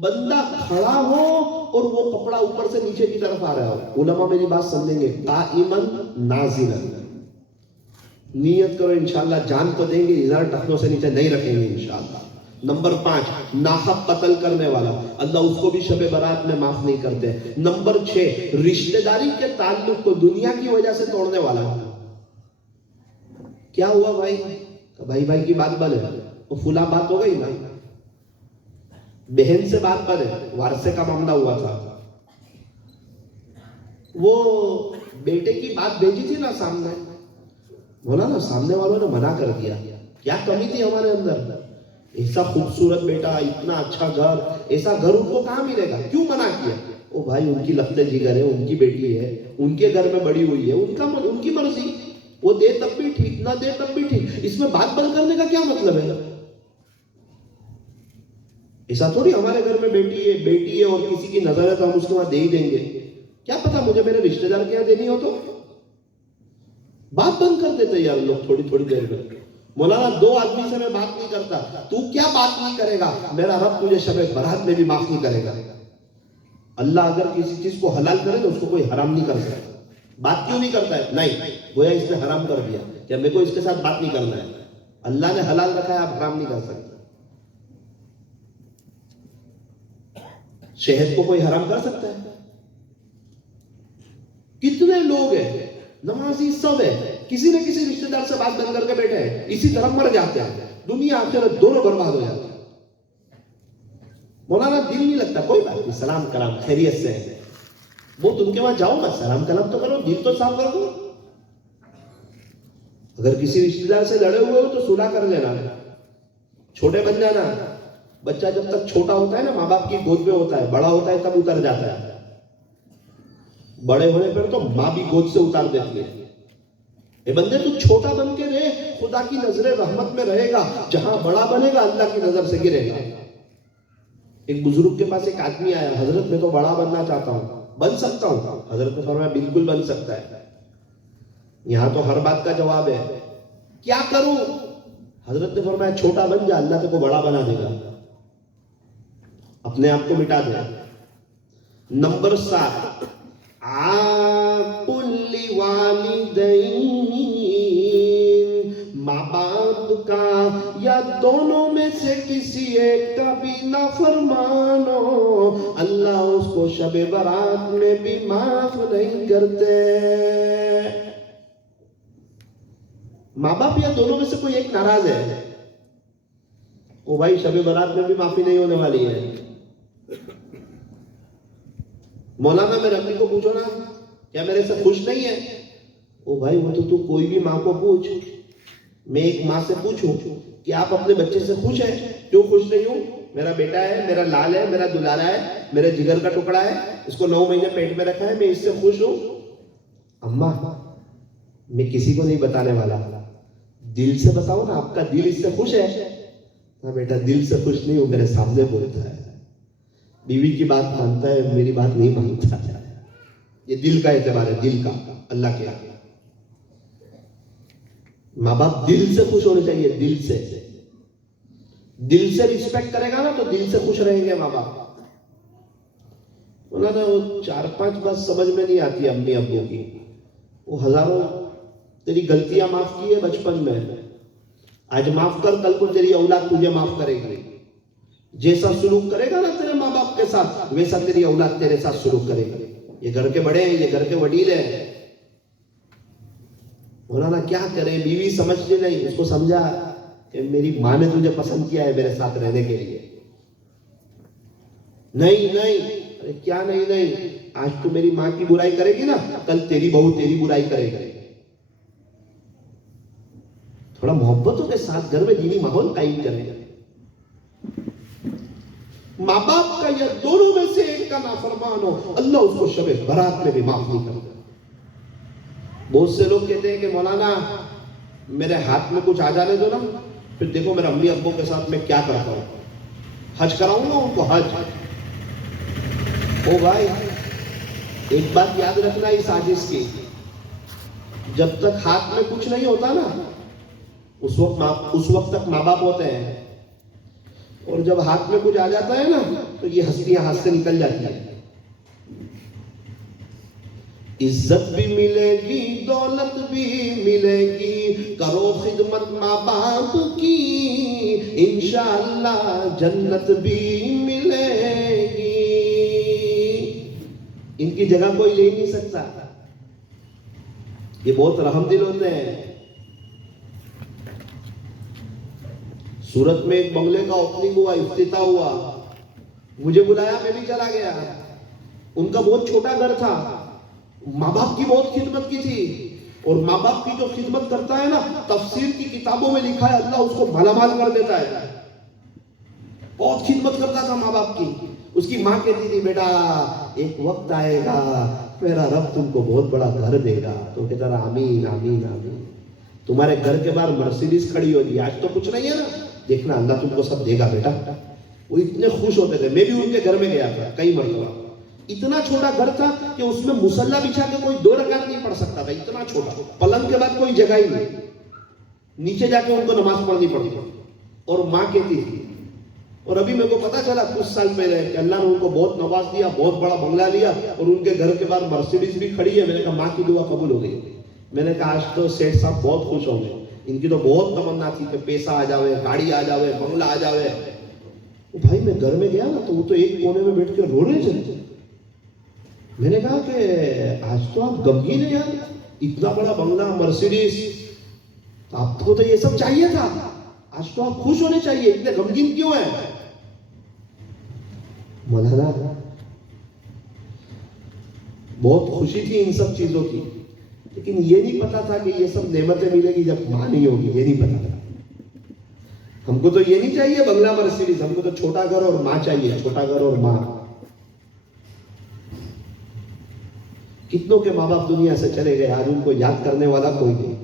بندہ کھڑا ہو اور وہ کپڑا اوپر سے نیچے کی طرف آ رہا ہو۔ علماء میری بات سمجھیں گے، قائمن نازلن۔ نیت کرو انشاءاللہ جان تو دیں گے، ازار ٹخنوں سے نیچے نہیں رکھیں گے انشاءاللہ۔ نمبر 5، ناحق قتل کرنے والا، اللہ اس کو بھی شب برات میں معاف نہیں کرتے۔ نمبر 6، رشتہ داری کے تعلق کو دنیا کی وجہ سے توڑنے والا۔ کیا ہوا بھائی؟ بھائی بھائی کی بات بنے، وہ فلاں بات ہو گئی نا، بہن سے بات بنے، وارثے کا معاملہ ہوا تھا، وہ بیٹے کی بات بھیجی تھی نا سامنے، مولانا سامنے والوں نے منع کر دیا. کیا کمی تھی ہمارے اندر؟ ایسا خوبصورت بیٹا، اتنا اچھا گھر، ایسا گھر ان کو کہاں ملے گا؟ کیوں منع کیا؟ او بھائی ان کی لختے جگر ہے، ان کی بیٹی ہے، ان کے گھر میں بڑی ہوئی ہے، ان کی مرضی، وہ دے تب بھی ٹھیک، نہ دے تب بھی ٹھیک. اس میں بات بند کرنے کا کیا مطلب ہے؟ ایسا تھوڑی ہمارے گھر میں بیٹی ہے اور کسی کی نظر ہے تو ہم اس کو وہاں دے ہی دیں گے. کیا پتا مجھے میرے رشتہ دار کے یہاں دینی ہو تو بات بند کر دیتے یار لوگ تھوڑی تھوڑی دیر میں. مولانا 2 آدمی سے میں بات نہیں کرتا، تو کیا بات نہیں کرے گا؟ میرا رب تجھے شب برات میں بھی معاف نہیں کرے گا. اللہ اگر کسی چیز کو حلال کرے تو اس کو کوئی حرام نہیں کر سکتا. بات کیوں نہیں کرتا ہے؟ نہیں، گویا اس نے حرام کر دیا کہ میرے کو اس کے ساتھ بات نہیں کرنا ہے. اللہ نے حلال رکھا ہے، آپ حرام نہیں کر سکتے. شہد کو کوئی حرام کر سکتا ہے؟ کتنے لوگ ہیں نمازی سب ہے، کسی نہ کسی رشتہ دار سے بات بند کر کے بیٹھے ہیں، اسی طرح مر جاتے ہیں، دنیا آخرت دونوں برباد ہو جاتے ہیں. مولانا دل نہیں لگتا، کوئی بات نہیں، سلام کلام خیریت سے ہے. وہ تم کے وہاں جاؤ گا، سلام کلام تو کرو، دل تو صاف کر دو. اگر کسی رشتہ دار سے لڑے ہوئے ہو تو صلح کر لینا، چھوٹے بن جانا. بچہ جب تک چھوٹا ہوتا ہے نا ماں باپ کی گود میں ہوتا ہے، بڑا ہوتا ہے تب اتر جاتا ہے. بڑے ہونے پر تو ماں بھی گود سے اتار دیتی ہے. اے بندے تو چھوٹا بن کے رہے، خدا کی نظر رحمت میں رہے گا. جہاں بڑا بنے گا اللہ کی نظر سے گرے گا. ایک بزرگ کے پاس ایک آدمی آیا، حضرت میں تو بڑا بننا چاہتا ہوں، بن سکتا ہوں؟ حضرت نے فرمایا بالکل بن سکتا ہے. یہاں تو ہر بات کا جواب ہے، کیا کروں؟ حضرت نے فرمایا چھوٹا بن جا، اللہ تجھے بڑا بنا دے گا. اپنے آپ کو مٹا دے. نمبر 7، عاقل والدین، ماں باپ کا یا دونوں میں سے کسی ایک کا بھی نہ فرمانو، اللہ اس کو شب برات میں بھی معاف نہیں کرتے. ماں باپ یا دونوں میں سے کوئی ایک ناراض ہے، او بھائی شب برات میں بھی معافی نہیں ہونے والی ہے. مولانا میرے امی کو پوچھو نا، کیا میرے سے خوش نہیں ہے؟ او بھائی وہ تو کوئی بھی ماں کو پوچھ. میں ایک ماں سے پوچھوں کہ آپ اپنے بچے سے خوش ہیں؟ کیوں خوش نہیں ہوں؟ میرا بیٹا ہے، میرا لال ہے، میرا دلارا ہے، میرے جگر کا ٹکڑا ہے، اس کو 9 مہینے پیٹ میں رکھا ہے، میں اس سے خوش ہوں. اماں میں کسی کو نہیں بتانے والا، دل سے بتاؤ نا، آپ کا دل اس سے خوش ہے؟ ہاں بیٹا دل سے خوش نہیں ہوں، میرے سامنے بولتا ہے، بیوی کی بات مانتا ہے، میری بات نہیں مانتا. یہ دل کا اعتبار ہے، دل کا. اللہ کے آگے ماں باپ دل سے خوش ہونے چاہیے. دل سے رسپیکٹ کرے گا نا تو دل سے خوش رہیں گے ماں باپ. بولا نا وہ 4-5 بات سمجھ میں نہیں آتی امی ابو کی. وہ ہزاروں تیری غلطیاں معاف کی ہے بچپن میں، آج معاف کر، کل کو تیری اولاد تجھے معاف کرے گی. جیسا سلوک کرے گا نا تیرے ماں باپ کے ساتھ، ویسا تیری اولاد تیرے ساتھ سلوک کرے گی. یہ گھر کے بڑے ہیں، یہ گھر کے وڈیل ہیں. مولانا کیا کریں؟ بیوی سمجھتی نہیں. اس کو سمجھا کہ میری ماں نے تجھے پسند کیا ہے میرے ساتھ رہنے کے لیے. نہیں ارے کیا نہیں، آج تو میری ماں کی برائی کرے گی نا، کل تیری بہو تیری برائی کرے گی. تھوڑا محبتوں کے ساتھ گھر میں دینی ماحول قائم کرے گا. ماں باپ کا یا دونوں میں سے ایک کا نافرمان ہو، اللہ اس کو شب برات میں بھی معاف نہیں کرتا. بہت سے لوگ کہتے ہیں کہ مولانا میرے ہاتھ میں کچھ آ جانے دو نا، پھر دیکھو میرے امی ابو کے ساتھ میں کیا کرتا ہوں، حج کراؤں گا ان کو حج. او بھائی ایک بات یاد رکھنا اس سازش کی، جب تک ہاتھ میں کچھ نہیں ہوتا نا اس وقت تک ماں باپ ہوتے ہیں، اور جب ہاتھ میں کچھ آ جاتا ہے نا تو یہ ہستیاں ہاتھ سے نکل جاتی ہیں. عزت بھی ملے گی، دولت بھی ملے گی، کرو خدمت ماں باپ کی، انشاءاللہ جنت بھی ملے گی. ان کی جگہ کوئی لے نہیں سکتا. یہ بہت رحم دل ہوتے ہیں. سورت میں ایک بنگلے کا اوپننگ ہوا، افتتاح ہوا، مجھے بلایا، میں بھی چلا گیا. ان کا بہت چھوٹا گھر تھا، ماں باپ کی بہت خدمت کی تھی. اور ماں باپ کی جو خدمت کرتا ہے نا، تفسیر کی کتابوں میں لکھا ہے اللہ اس کو مالا مال کر دیتا ہے. بہت خدمت کرتا تھا ماں باپ کی. اس کی ماں کہتی تھی بیٹا ایک وقت آئے گا میرا رب تم کو بہت بڑا گھر دے گا. تو کہتا رہا آمین آمین آمین. تمہارے گھر کے باہر مرسیڈیز کھڑی ہوتی، آج تو کچھ نہیں ہے نا، دیکھنا اللہ تم کو سب دے گا بیٹا. وہ اتنے خوش ہوتے تھے. میں بھی ان کے گھر میں گیا تھا کئی مرتبہ. اتنا چھوٹا گھر تھا کہ اس میں مصلی بچھا کے کوئی 2 رکعت نہیں پڑھ سکتا تھا، اتنا چھوٹا. پلنگ کے بعد کوئی جگہ ہی نہیں، نیچے جا کے ان کو نماز پڑھنی پڑتی. اور ماں کہتی تھی، اور ابھی میرے کو پتا چلا کچھ سال پہلے کہ اللہ نے ان کو بہت نواز دیا، بہت بڑا بنگلہ لیا، اور ان کے گھر کے باہر مرسیڈیز بھی کھڑی ہے. میں نے کہا ماں کی دعا قبول ہو گئی. میں نے کہا آج تو سیٹھ صاحب بہت خوش ہوں گے. ان کی تو بہت تمنا تھی کہ پیسہ آ جاوے، گاڑی آ جاوے، بنگلہ آ جاوے. بھائی میں گھر میں گیا نا تو وہ تو ایک کونے میں بیٹھ کے رو رہے تھے. میں نے کہا کہ آج تو آپ غمگین ہیں یار، اتنا بڑا بنگلہ، مرسیڈیز، آپ کو تو یہ سب چاہیے تھا. آج تو آپ خوش ہونے چاہیے، اتنے غمگین کیوں ہیں؟ مولانا بہت خوشی تھی ان سب چیزوں کی، لیکن یہ نہیں پتا تھا کہ یہ سب نعمتیں ملے گی جب ماں نہیں ہوگی. یہ نہیں پتا تھا. ہم کو تو یہ نہیں چاہیے بنگلہ مرسیڈیز، ہم کو تو چھوٹا گھر اور ماں چاہیے، چھوٹا گھر اور ماں. کتنوں کے ماں باپ دنیا سے چلے گئے، آج ان کو یاد کرنے والا کوئی نہیں.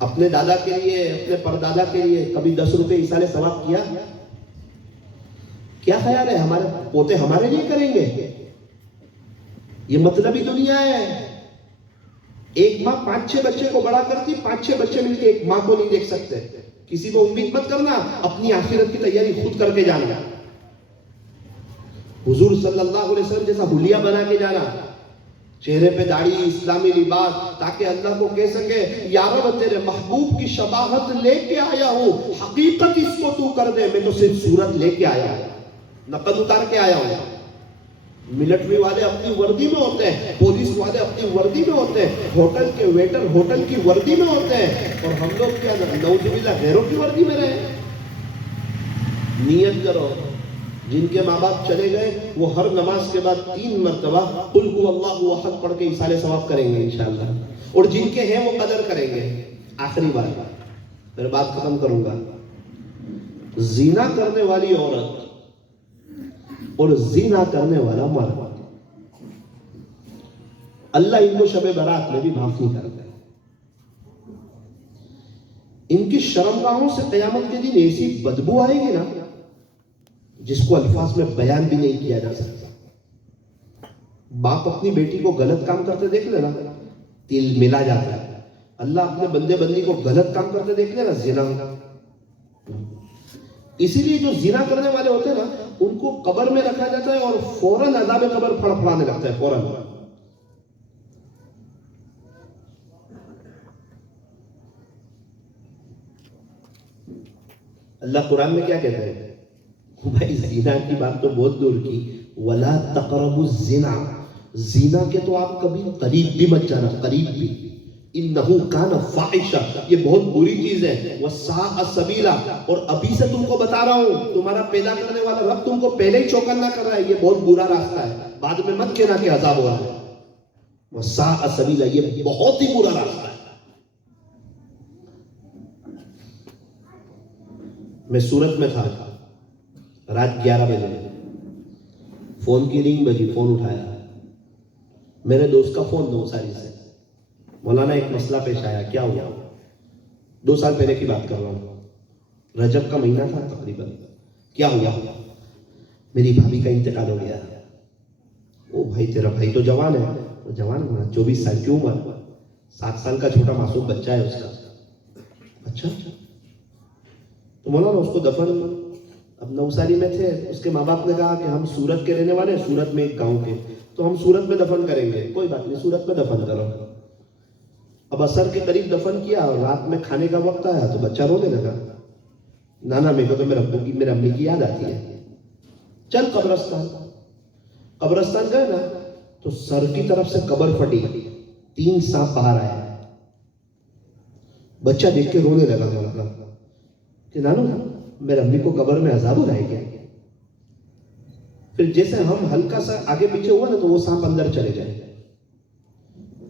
اپنے دادا کے لیے، اپنے پردادا کے لیے کبھی 10 روپے ایصال ثواب کیا؟ کیا خیال ہے ہمارے پوتے ہمارے لیے کریں گے؟ یہ مطلبی دنیا ہے. ایک ماں 5-6 بچے کو بڑا کرتی، 5-6 بچے مل کے ایک ماں کو نہیں دیکھ سکتے. کسی کو امید مت کرنا، اپنی آخرت کی تیاری خود کر کے جانا. حضور صلی اللہ علیہ وسلم جیسا حلیہ بنا کے جانا، چہرے پہ داڑھی، اسلامی لباس، تاکہ اللہ کو کہہ سکے یا رب تیرے محبوب کی شباہت لے کے آیا ہوں، حقیقت اس کو تو کر دے. میں تو صرف صورت لے کے آیا ہوں، نقد اتار کے آیا ہوں. ملٹری والے اپنی وردی میں ہوتے ہیں، پولیس والے اپنی وردی میں ہوتے ہیں، ہوٹل کے ویٹر ہوٹل کی وردی میں ہوتے ہیں، اور ہم لوگ کیا نعوذ باللہ غیروں کی وردی میں رہے. نیت کرو جن کے ماں باپ چلے گئے وہ ہر نماز کے بعد 3 مرتبہ قل هو اللہ احد پڑھ کے ایصال ثواب کریں گے انشاءاللہ. اور جن کے ہیں وہ قدر کریں گے. آخری بات پھر بات ختم کروں گا. زنا کرنے والی عورت اور زنا کرنے والا مرد، اللہ ان کو شب برات میں بھی معاف نہیں کرتا. ان کی شرمگاہوں سے قیامت کے دن ایسی بدبو آئے گی نا جس کو الفاظ میں بیان بھی نہیں کیا جا سکتا. باپ اپنی بیٹی کو غلط کام کرتے دیکھ لینا دل ملا جاتا ہے. اللہ اپنے بندے بندی کو غلط کام کرتے دیکھ لینا زنا. اسی لیے جو زنا کرنے والے ہوتے ہیں نا ان کو قبر میں رکھا جاتا ہے اور فوراً عذاب قبر پھڑپھڑانے لگتا ہے فوراً. اللہ قرآن میں کیا کہتا ہے؟ بھائی زنا کی بات تو بہت دور کی، وَلَا تَقْرَبُوا الزِّنَا، زنا کے تو آپ کبھی قریب بھی مت جانا، قریب بھی. اِنَّهُ كَانَ فَاحِشًا، یہ بہت بری چیز ہے. وَسَاءَ سَبِيلًا، اور ابھی سے تم کو بتا رہا ہوں تمہارا پیدا کرنے والا رب تم کو پہلے ہی چوکنا کر رہا ہے. یہ بہت برا راستہ ہے، بعد میں مت کہنا کہ عذاب ہو رہا ہے. وَسَاءَ سَبِيلًا، یہ بہت ہی برا راستہ ہے. میں سورت میں تھا رات 11 بجے، فون کی رنگ بجی، فون اٹھایا، میرے دوست کا فون نوساری سے. مولانا ایک مسئلہ پیش آیا. کیا ہوا؟ 2 سال پہلے کی بات کر رہا ہوں، رجب کا مہینہ تھا تقریباً. کیا ہوا؟ میری بھابھی کا انتقال ہو گیا. او بھائی تیرا بھائی تو جوان ہے. جوان ہے 24 سال کی عمر، 7 سال کا چھوٹا معصوم بچہ ہے اس کا. اچھا تو مولانا اس کو دفن، اب نوساری میں تھے، اس کے ماں باپ نے کہا کہ ہم سورت کے رہنے والے ہیں، سورت میں ایک گاؤں کے، تو ہم سورت میں دفن کریں گے. کوئی بات نہیں، سورت میں دفن کرو. اب عصر کے قریب دفن کیا اور رات میں کھانے کا وقت آیا تو بچہ رونے لگا. نانا میرے کو تو میرے ابو کی، میرے امی کی یاد آتی ہے. چل قبرستان. قبرستان گئے نا تو سر کی طرف سے قبر پھٹی، 3 سانپ باہر آئے. بچہ دیکھ کے رونے لگا مولانا کہ نانو میرے امی کو قبر میں عذاب ہو رہا ہے کیا؟ پھر جیسے ہم ہلکا سا آگے پیچھے ہوا نا تو وہ سانپ اندر چلے جائے.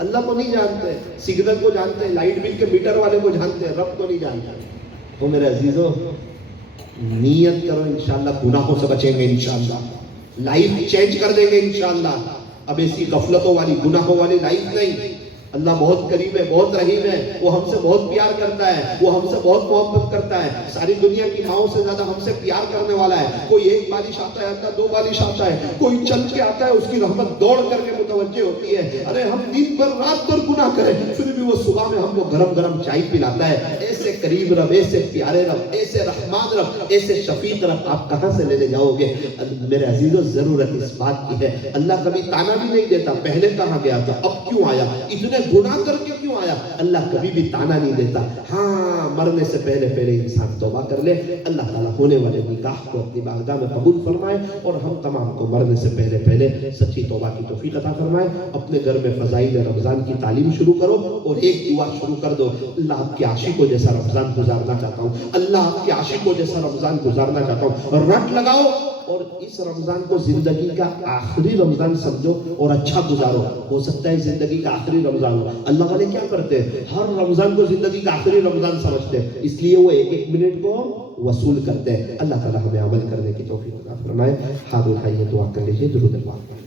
اللہ کو نہیں جانتے, سگنل کو جانتے ہیں, لائٹ بل کے میٹر والے کو جانتے ہیں, رب کو نہیں جانتے. تو میرے عزیزوں نیت کرو, انشاءاللہ گناہوں سے بچیں گے, انشاءاللہ لائف چینج کر دیں گے انشاءاللہ. اب ایسی غفلتوں والی گناہوں والی لائف نہیں. اللہ بہت قریب ہے, بہت رحیم ہے, وہ ہم سے بہت پیار کرتا ہے, وہ ہم سے بہت محبت کرتا ہے. ساری دنیا کی ماؤں سے زیادہ ہم سے پیار کرنے والا ہے. کوئی ایک بارش آتا ہے, اللہ دو بارش آتا ہے, کوئی چل کے آتا ہے, اس کی رحمت دوڑ کر کے متوجہ ہوتی ہے. ارے ہم دن بھر رات بھر گناہ کریں, پھر بھی وہ صبح میں ہم کو گرم گرم چائے پلاتا ہے. ایسے قریب رب, ایسے پیارے رب, ایسے رحمان رب, ایسے شفیق رب آپ کہاں سے لینے جاؤ گے؟ میرے عزیزوں ضرورت اس بات کی ہے. اللہ کبھی تانا بھی نہیں دیتا, پہلے کہاں گیا تھا, اب کیوں آیا, اتنے گناہ کر کے کیوں آیا. اللہ کبھی بھی تانا نہیں دیتا. ہاں مرنے سے پہلے انسان توبہ کر لے, اللہ تعالیٰ ہونے والے نکاح کو اپنی بارگاہ میں قبول فرمائے, اور ہم تمام کو مرنے سے پہلے سچی توبہ کی توفیق عطا فرمائے. اپنے گھر میں فضائل رمضان کی تعلیم شروع کرو, اور ایک دعا شروع کر دو, اللہ آپ کے عاشقوں جیسا رمضان گزارنا چاہتا ہوں, اللہ آپ کے عاشقوں جیسا رمضان گزارنا چاہتا ہوں. رٹ لگاؤ اور اس رمضان کو زندگی کا آخری رمضان سمجھو اور اچھا گزارو. ہو سکتا ہے زندگی کا آخری رمضان ہو. اللہ والے کیا کرتے ہیں, ہر رمضان کو زندگی کا آخری رمضان سمجھتے ہیں, اس لیے وہ ایک منٹ کو وصول کرتے ہیں. اللہ تعالیٰ ہمیں عمل کرنے کی توفیق عطا فرمائے. ہاتھ اٹھائیے, دعا کر لیجیے, درود پاک.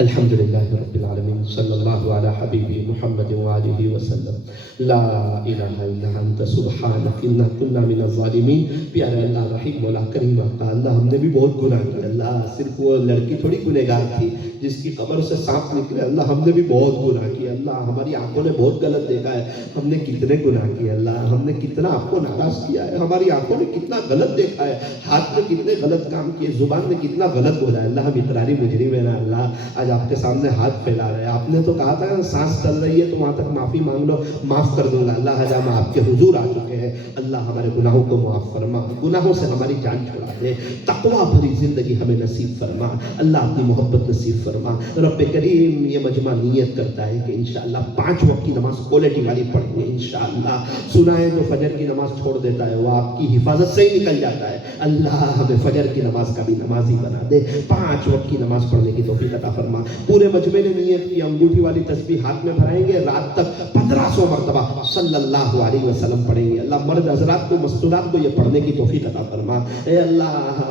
الحمدللہ رب العالمین, صلی اللہ علی حبیبی محمد وآلہ وسلم. لا الہ الا انت سبحانک انا کنا من الظالمین. پیارے اللہ رحیم مولا کریم آقا, اللہ ہم نے بھی بہت گناہ کیا. اللہ صرف وہ لڑکی تھوڑی گنہگار تھی جس کی قبر سے سانپ نکلے, اللہ ہم نے بھی بہت گناہ کیا. اللہ ہماری آنکھوں نے بہت غلط دیکھا ہے, ہم نے کتنے گناہ کیے. اللہ ہم نے کتنا آپ کو ناراض کیا ہے, ہماری آنکھوں نے کتنا غلط دیکھا ہے, ہاتھ میں کتنے غلط کام کیے, زبان نے کتنا غلط بولا ہے. اللہ ہم اقراری مجرم ہے نا. اللہ آج آپ کے سامنے ہاتھ پھیلا رہے ہیں. آپ نے تو کہا تھا سانس چل رہی ہے تو وہاں تک معافی مانگ لو, معاف کر دوں گا. اللہ آج ہم آپ کے حضور آ چکے ہیں. اللہ ہمارے گناہوں کو معاف فرما, گناہوں سے ہماری جان چھڑا دے, تقویٰ بھری زندگی ہمیں نصیب فرما. اللہ اپنی محبت نصیب فرما. رب کریم یہ مجمع نیت کرتا ہے کہ انشاءاللہ 5 وقت کی نماز کوالٹی والی پڑھیں گے انشاءاللہ. سنا ہے جو فجر کی نماز چھوڑ دیتا ہے وہ آپ کی حفاظت سے ہی نکل جاتا ہے. اللہ ہمیں فجر کی نماز کا بھی نمازی بنا دے, 5 وقت کی نماز پڑھنے کی توفیق عطا فرما. پورے مجمع نے نیت کی انگوٹھی والی تسبیح ہاتھ میں بھرائیں گے, رات تک 1500 مرتبہ صلی اللہ علیہ وسلم پڑھیں گے. اللہ مرد حضرات کو, مستورات کو یہ پڑھنے کی توفیق عطا فرما. اے اللہ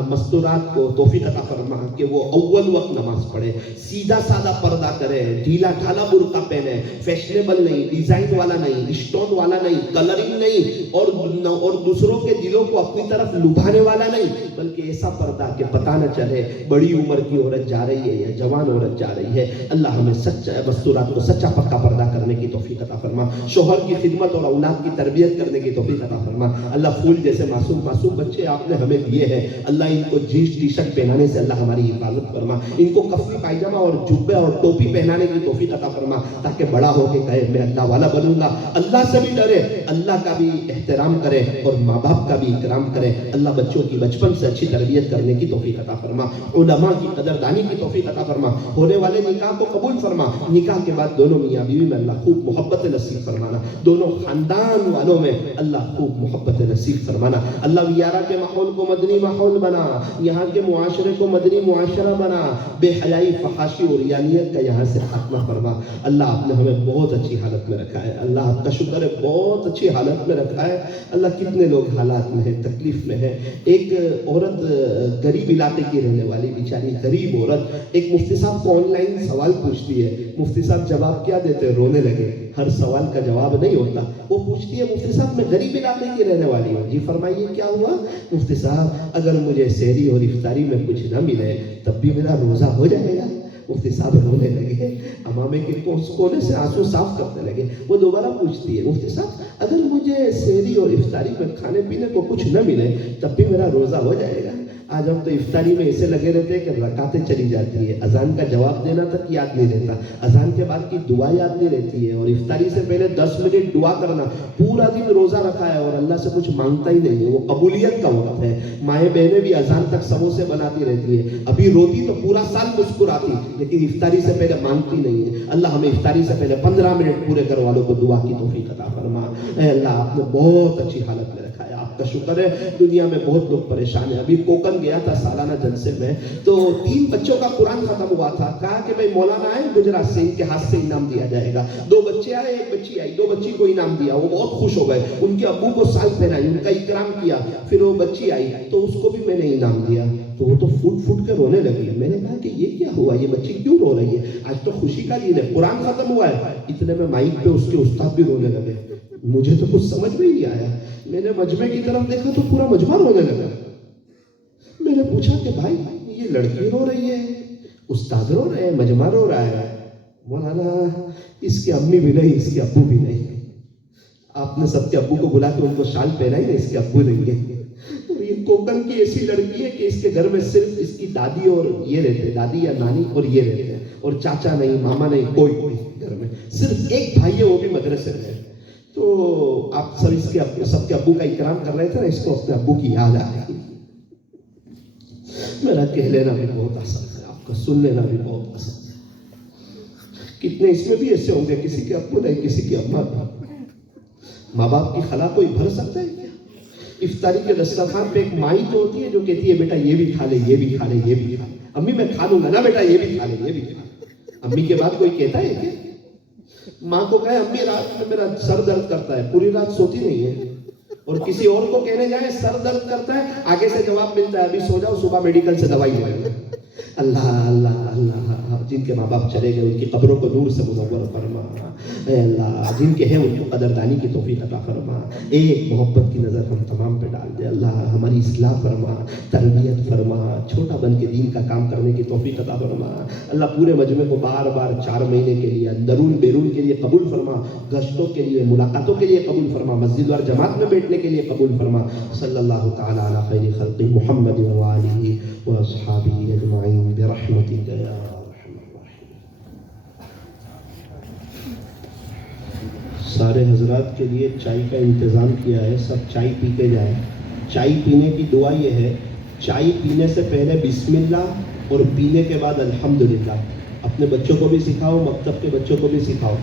مستورات کو توفیق عطا فرما کہ وہ اول وقت نماز پڑھے, سیدھا سادہ پردہ کرے, ڈھیلا ڈھالا برقع پہنے, فیشنیبل نہیں, ڈیزائن والا نہیں, اسٹون والا نہیں, کلرنگ نہیں, اور دوسروں کے دلوں کو اپنی طرف لبھانے والا نہیں, بلکہ ایسا پردہ کہ پتہ نہ چلے بڑی عمر کی عورت جا رہی ہے یا جوان عورت جا رہی ہے. اللہ ہمیں سچا مستورات کو سچا پکا پردہ کرنے کی توفیق عطا فرما. شوہر کی خدمت اور اولاد کی تربیت کرنے کی توفیق عطا فرما. اللہ پھول جیسے معصوم بچے آپ نے ہمیں دیے ہیں, اللہ ان کو جینس ٹی شرٹ پہنانے سے اللہ ہماری حفاظت فرما. ان کو کفی پائجامہ اور جبے اور ٹوپی پہنانے کی توفیق عطا فرما, تاکہ بڑا ہو کے کہے میں اللہ والا بنوں گا. اللہ سے بھی ڈرے, اللہ کا بھی احترام کرے اور ماں باپ کا بھی اکرام کرے. اللہ بچوں کی بچپن سے اچھی تربیت کرنے کی توفیق عطا فرما. علماء کی قدردانی کی توفیق عطا فرما. ہونے والے نکاح کو قبول فرما. نکاح کے بعد دونوں میاں بیوی میں اللہ خوب محبت نصیب فرمانا, دونوں خاندان والوں میں اللہ خوب محبت نصیب فرمانا. اللہ ویارہ کے ماحول کو مدنی ماحول بنا, یہاں کے معاشرے کو مدنی معاشرہ بنا, بے حیائی, فحاشی اور یانیت کا یہاں سے خاتمہ فرما. اللہ آپ نے ہمیں بہت اچھی حالت میں رکھا ہے, اللہ آپ کا شکر ہے بہت اچھی حالت میں رکھا ہے. اللہ کتنے لوگ حالات میں ہیں, تکلیف میں ہیں. ایک عورت غریب علاقے کی رہنے والی بیچاری غریب عورت ایک مفتی صاحب کو آن لائن سوال پوچھتی ہے. مفتی صاحب جواب کیا دیتے ہیں, رونے لگے. ہر سوال کا جواب نہیں ہوتا. وہ پوچھتی ہے مفتی صاحب میں غریب علاقے کی رہنے والی ہوں, جی فرمائیے کیا ہوا. مفتی صاحب اگر مجھے سحری اور افطاری میں کچھ نہ ملے تب بھی میرا روزہ ہو جائے گا. مفتی صاحب رونے لگے, امامے کے کونے سے آنسو صاف کرنے لگے. وہ دوبارہ پوچھتی ہے مفتی صاحب اگر مجھے سحری اور افطاری میں کھانے پینے کو کچھ نہ ملے تب بھی میرا روزہ ہو جائے گا. آج ہم تو افطاری میں ایسے لگے رہتے ہیں کہ رکعتیں چلی جاتی ہے, اذان کا جواب دینا تک یاد نہیں رہتا, اذان کے بعد کی دعا یاد نہیں رہتی ہے, اور افطاری سے پہلے 10 منٹ دعا کرنا. پورا دن روزہ رکھا ہے اور اللہ سے کچھ مانگتا ہی نہیں ہے. وہ قبولیت کا وقت ہے. مائیں بہنیں بھی اذان تک سموسے بناتی رہتی ہے, ابھی روتی تو پورا سال مسکراتی, لیکن افطاری سے پہلے مانگتی نہیں ہے. اللہ ہمیں افطاری سے پہلے 15 منٹ پورے گھر والوں کو دعا کی توفیق عطا فرما. اے اللہ آپ نے بہت اچھی حالت میں رکھا ہے, آپ کا شکر ہے. دنیا میں بہت لوگ پریشان ہیں. ابھی کوکن دیوبند گیا تھا سالانہ جلسے میں, تو 3 بچوں کا قرآن ختم ہوا تھا. کہا کہ بھائی مولانا آئے گجرات سے, ان کے ہاتھ سے انعام دیا جائے گا. 2 بچے آئے, 1 بچی آئی, 2 بچی کو انعام دیا. وہ بہت خوش ہو گئے, ان کے ابو کو سال پہنائی, ان کا اکرام کیا. پھر وہ بچی آئی تو اس کو بھی میں نے انعام دیا. تو وہ تو پھوٹ پھوٹ کے رونے لگی. میں نے کہا کہ یہ کیا ہوا, یہ بچی کیوں رو رہی ہے؟ آج تو خوشی کا دن ہے, قرآن ختم ہوا ہے. اتنے میں مائک پہ اس کے استاد بھی رونے لگے. مجھے تو کچھ سمجھ میں ہی نہیں آیا. میں نے مجمع کی طرف دیکھا تو پورا مجمع رونے لگا. میں نے پوچھا کہ بھائی یہ لڑکی رو رہی ہے, استاد رو رہے ہیں, مجمع رو رہا ہے. مولانا اس کے امی بھی نہیں, اس کے ابو بھی نہیں. آپ نے سب کے ابو کو بلا کے ان کو شال پہنائی نا, اس کے ابو نہیں ہے. تو یہ کوکن کی ایسی لڑکی ہے کہ اس کے گھر میں صرف اس کی دادی اور یہ رہتے ہیں, دادی یا نانی اور یہ رہتے ہیں, اور چاچا نہیں, ماما نہیں, کوئی گھر میں. صرف ایک بھائی ہے, وہ بھی مدرسے میں. تو آپ سب اس کے سب کے ابو کا اکرام کر رہے تھے نا, اس کو اپنے ابو کی یاد آ گئی. میرا کہہ لینا بھی بہت آسان ہے, آپ کا سن لینا بھی بہت آسان ہے. کتنے اس میں بھی ایسے ہوں گے, کسی کے ابو نہیں, کسی کی اما نہیں. ماں باپ کی خلا کوئی بھر سکتا ہے کیا؟ افطاری کے دسترخوان پہ ایک مائی تو ہوتی ہے جو کہتی ہے بیٹا یہ بھی کھا لے, یہ بھی کھا لے, یہ بھی کھا لے. امی میں کھا لوں گا نا بیٹا, یہ بھی کھا لے, یہ بھی کھا لے. امی کے بعد کوئی کہتا ہے کیا؟ ماں کو کہے امی رات میں میرا سر درد کرتا ہے, پوری رات سوتی نہیں ہے. اور کسی اور کو کہنے جائے سر درد کرتا ہے, آگے سے جواب ملتا ہے ابھی سو جاؤ, صبح میڈیکل سے دوائی لے لو. اللہ اللہ اللہ, جن کے ماں باپ چلے گئے ان کی قبروں کو نور سے منور فرما. اے اللہ, جن کے ہیں ان کو قدردانی کی توفیق عطا فرما. ایک محبت کی نظر ہم تمام پہ ڈال دے. اللہ ہماری اصلاح فرما, تربیت فرما, چھوٹا بن کے دین کا کام کرنے کی توفیق عطا فرما. اللہ پورے مجمع کو بار بار 4 مہینے کے لیے اندرون بیرون کے لیے قبول فرما, گشتوں کے لیے, ملاقاتوں کے لیے قبول فرما, مسجد اور جماعت میں بیٹھنے کے لیے قبول فرما. صلی اللہ تعالی علی خیر خلق محمد و آلہ و اصحابہ اجمعین برحمتک یا ارحم الراحمین. سارے حضرات کے لیے چائے کا انتظام کیا ہے, سب چائے پی کے جائیں. چائے پینے کی دعا یہ ہے, چائے پینے سے پہلے بسم اللہ اور پینے کے بعد الحمدللہ. اپنے بچوں کو بھی سکھاؤ, مکتب کے بچوں کو بھی سکھاؤ.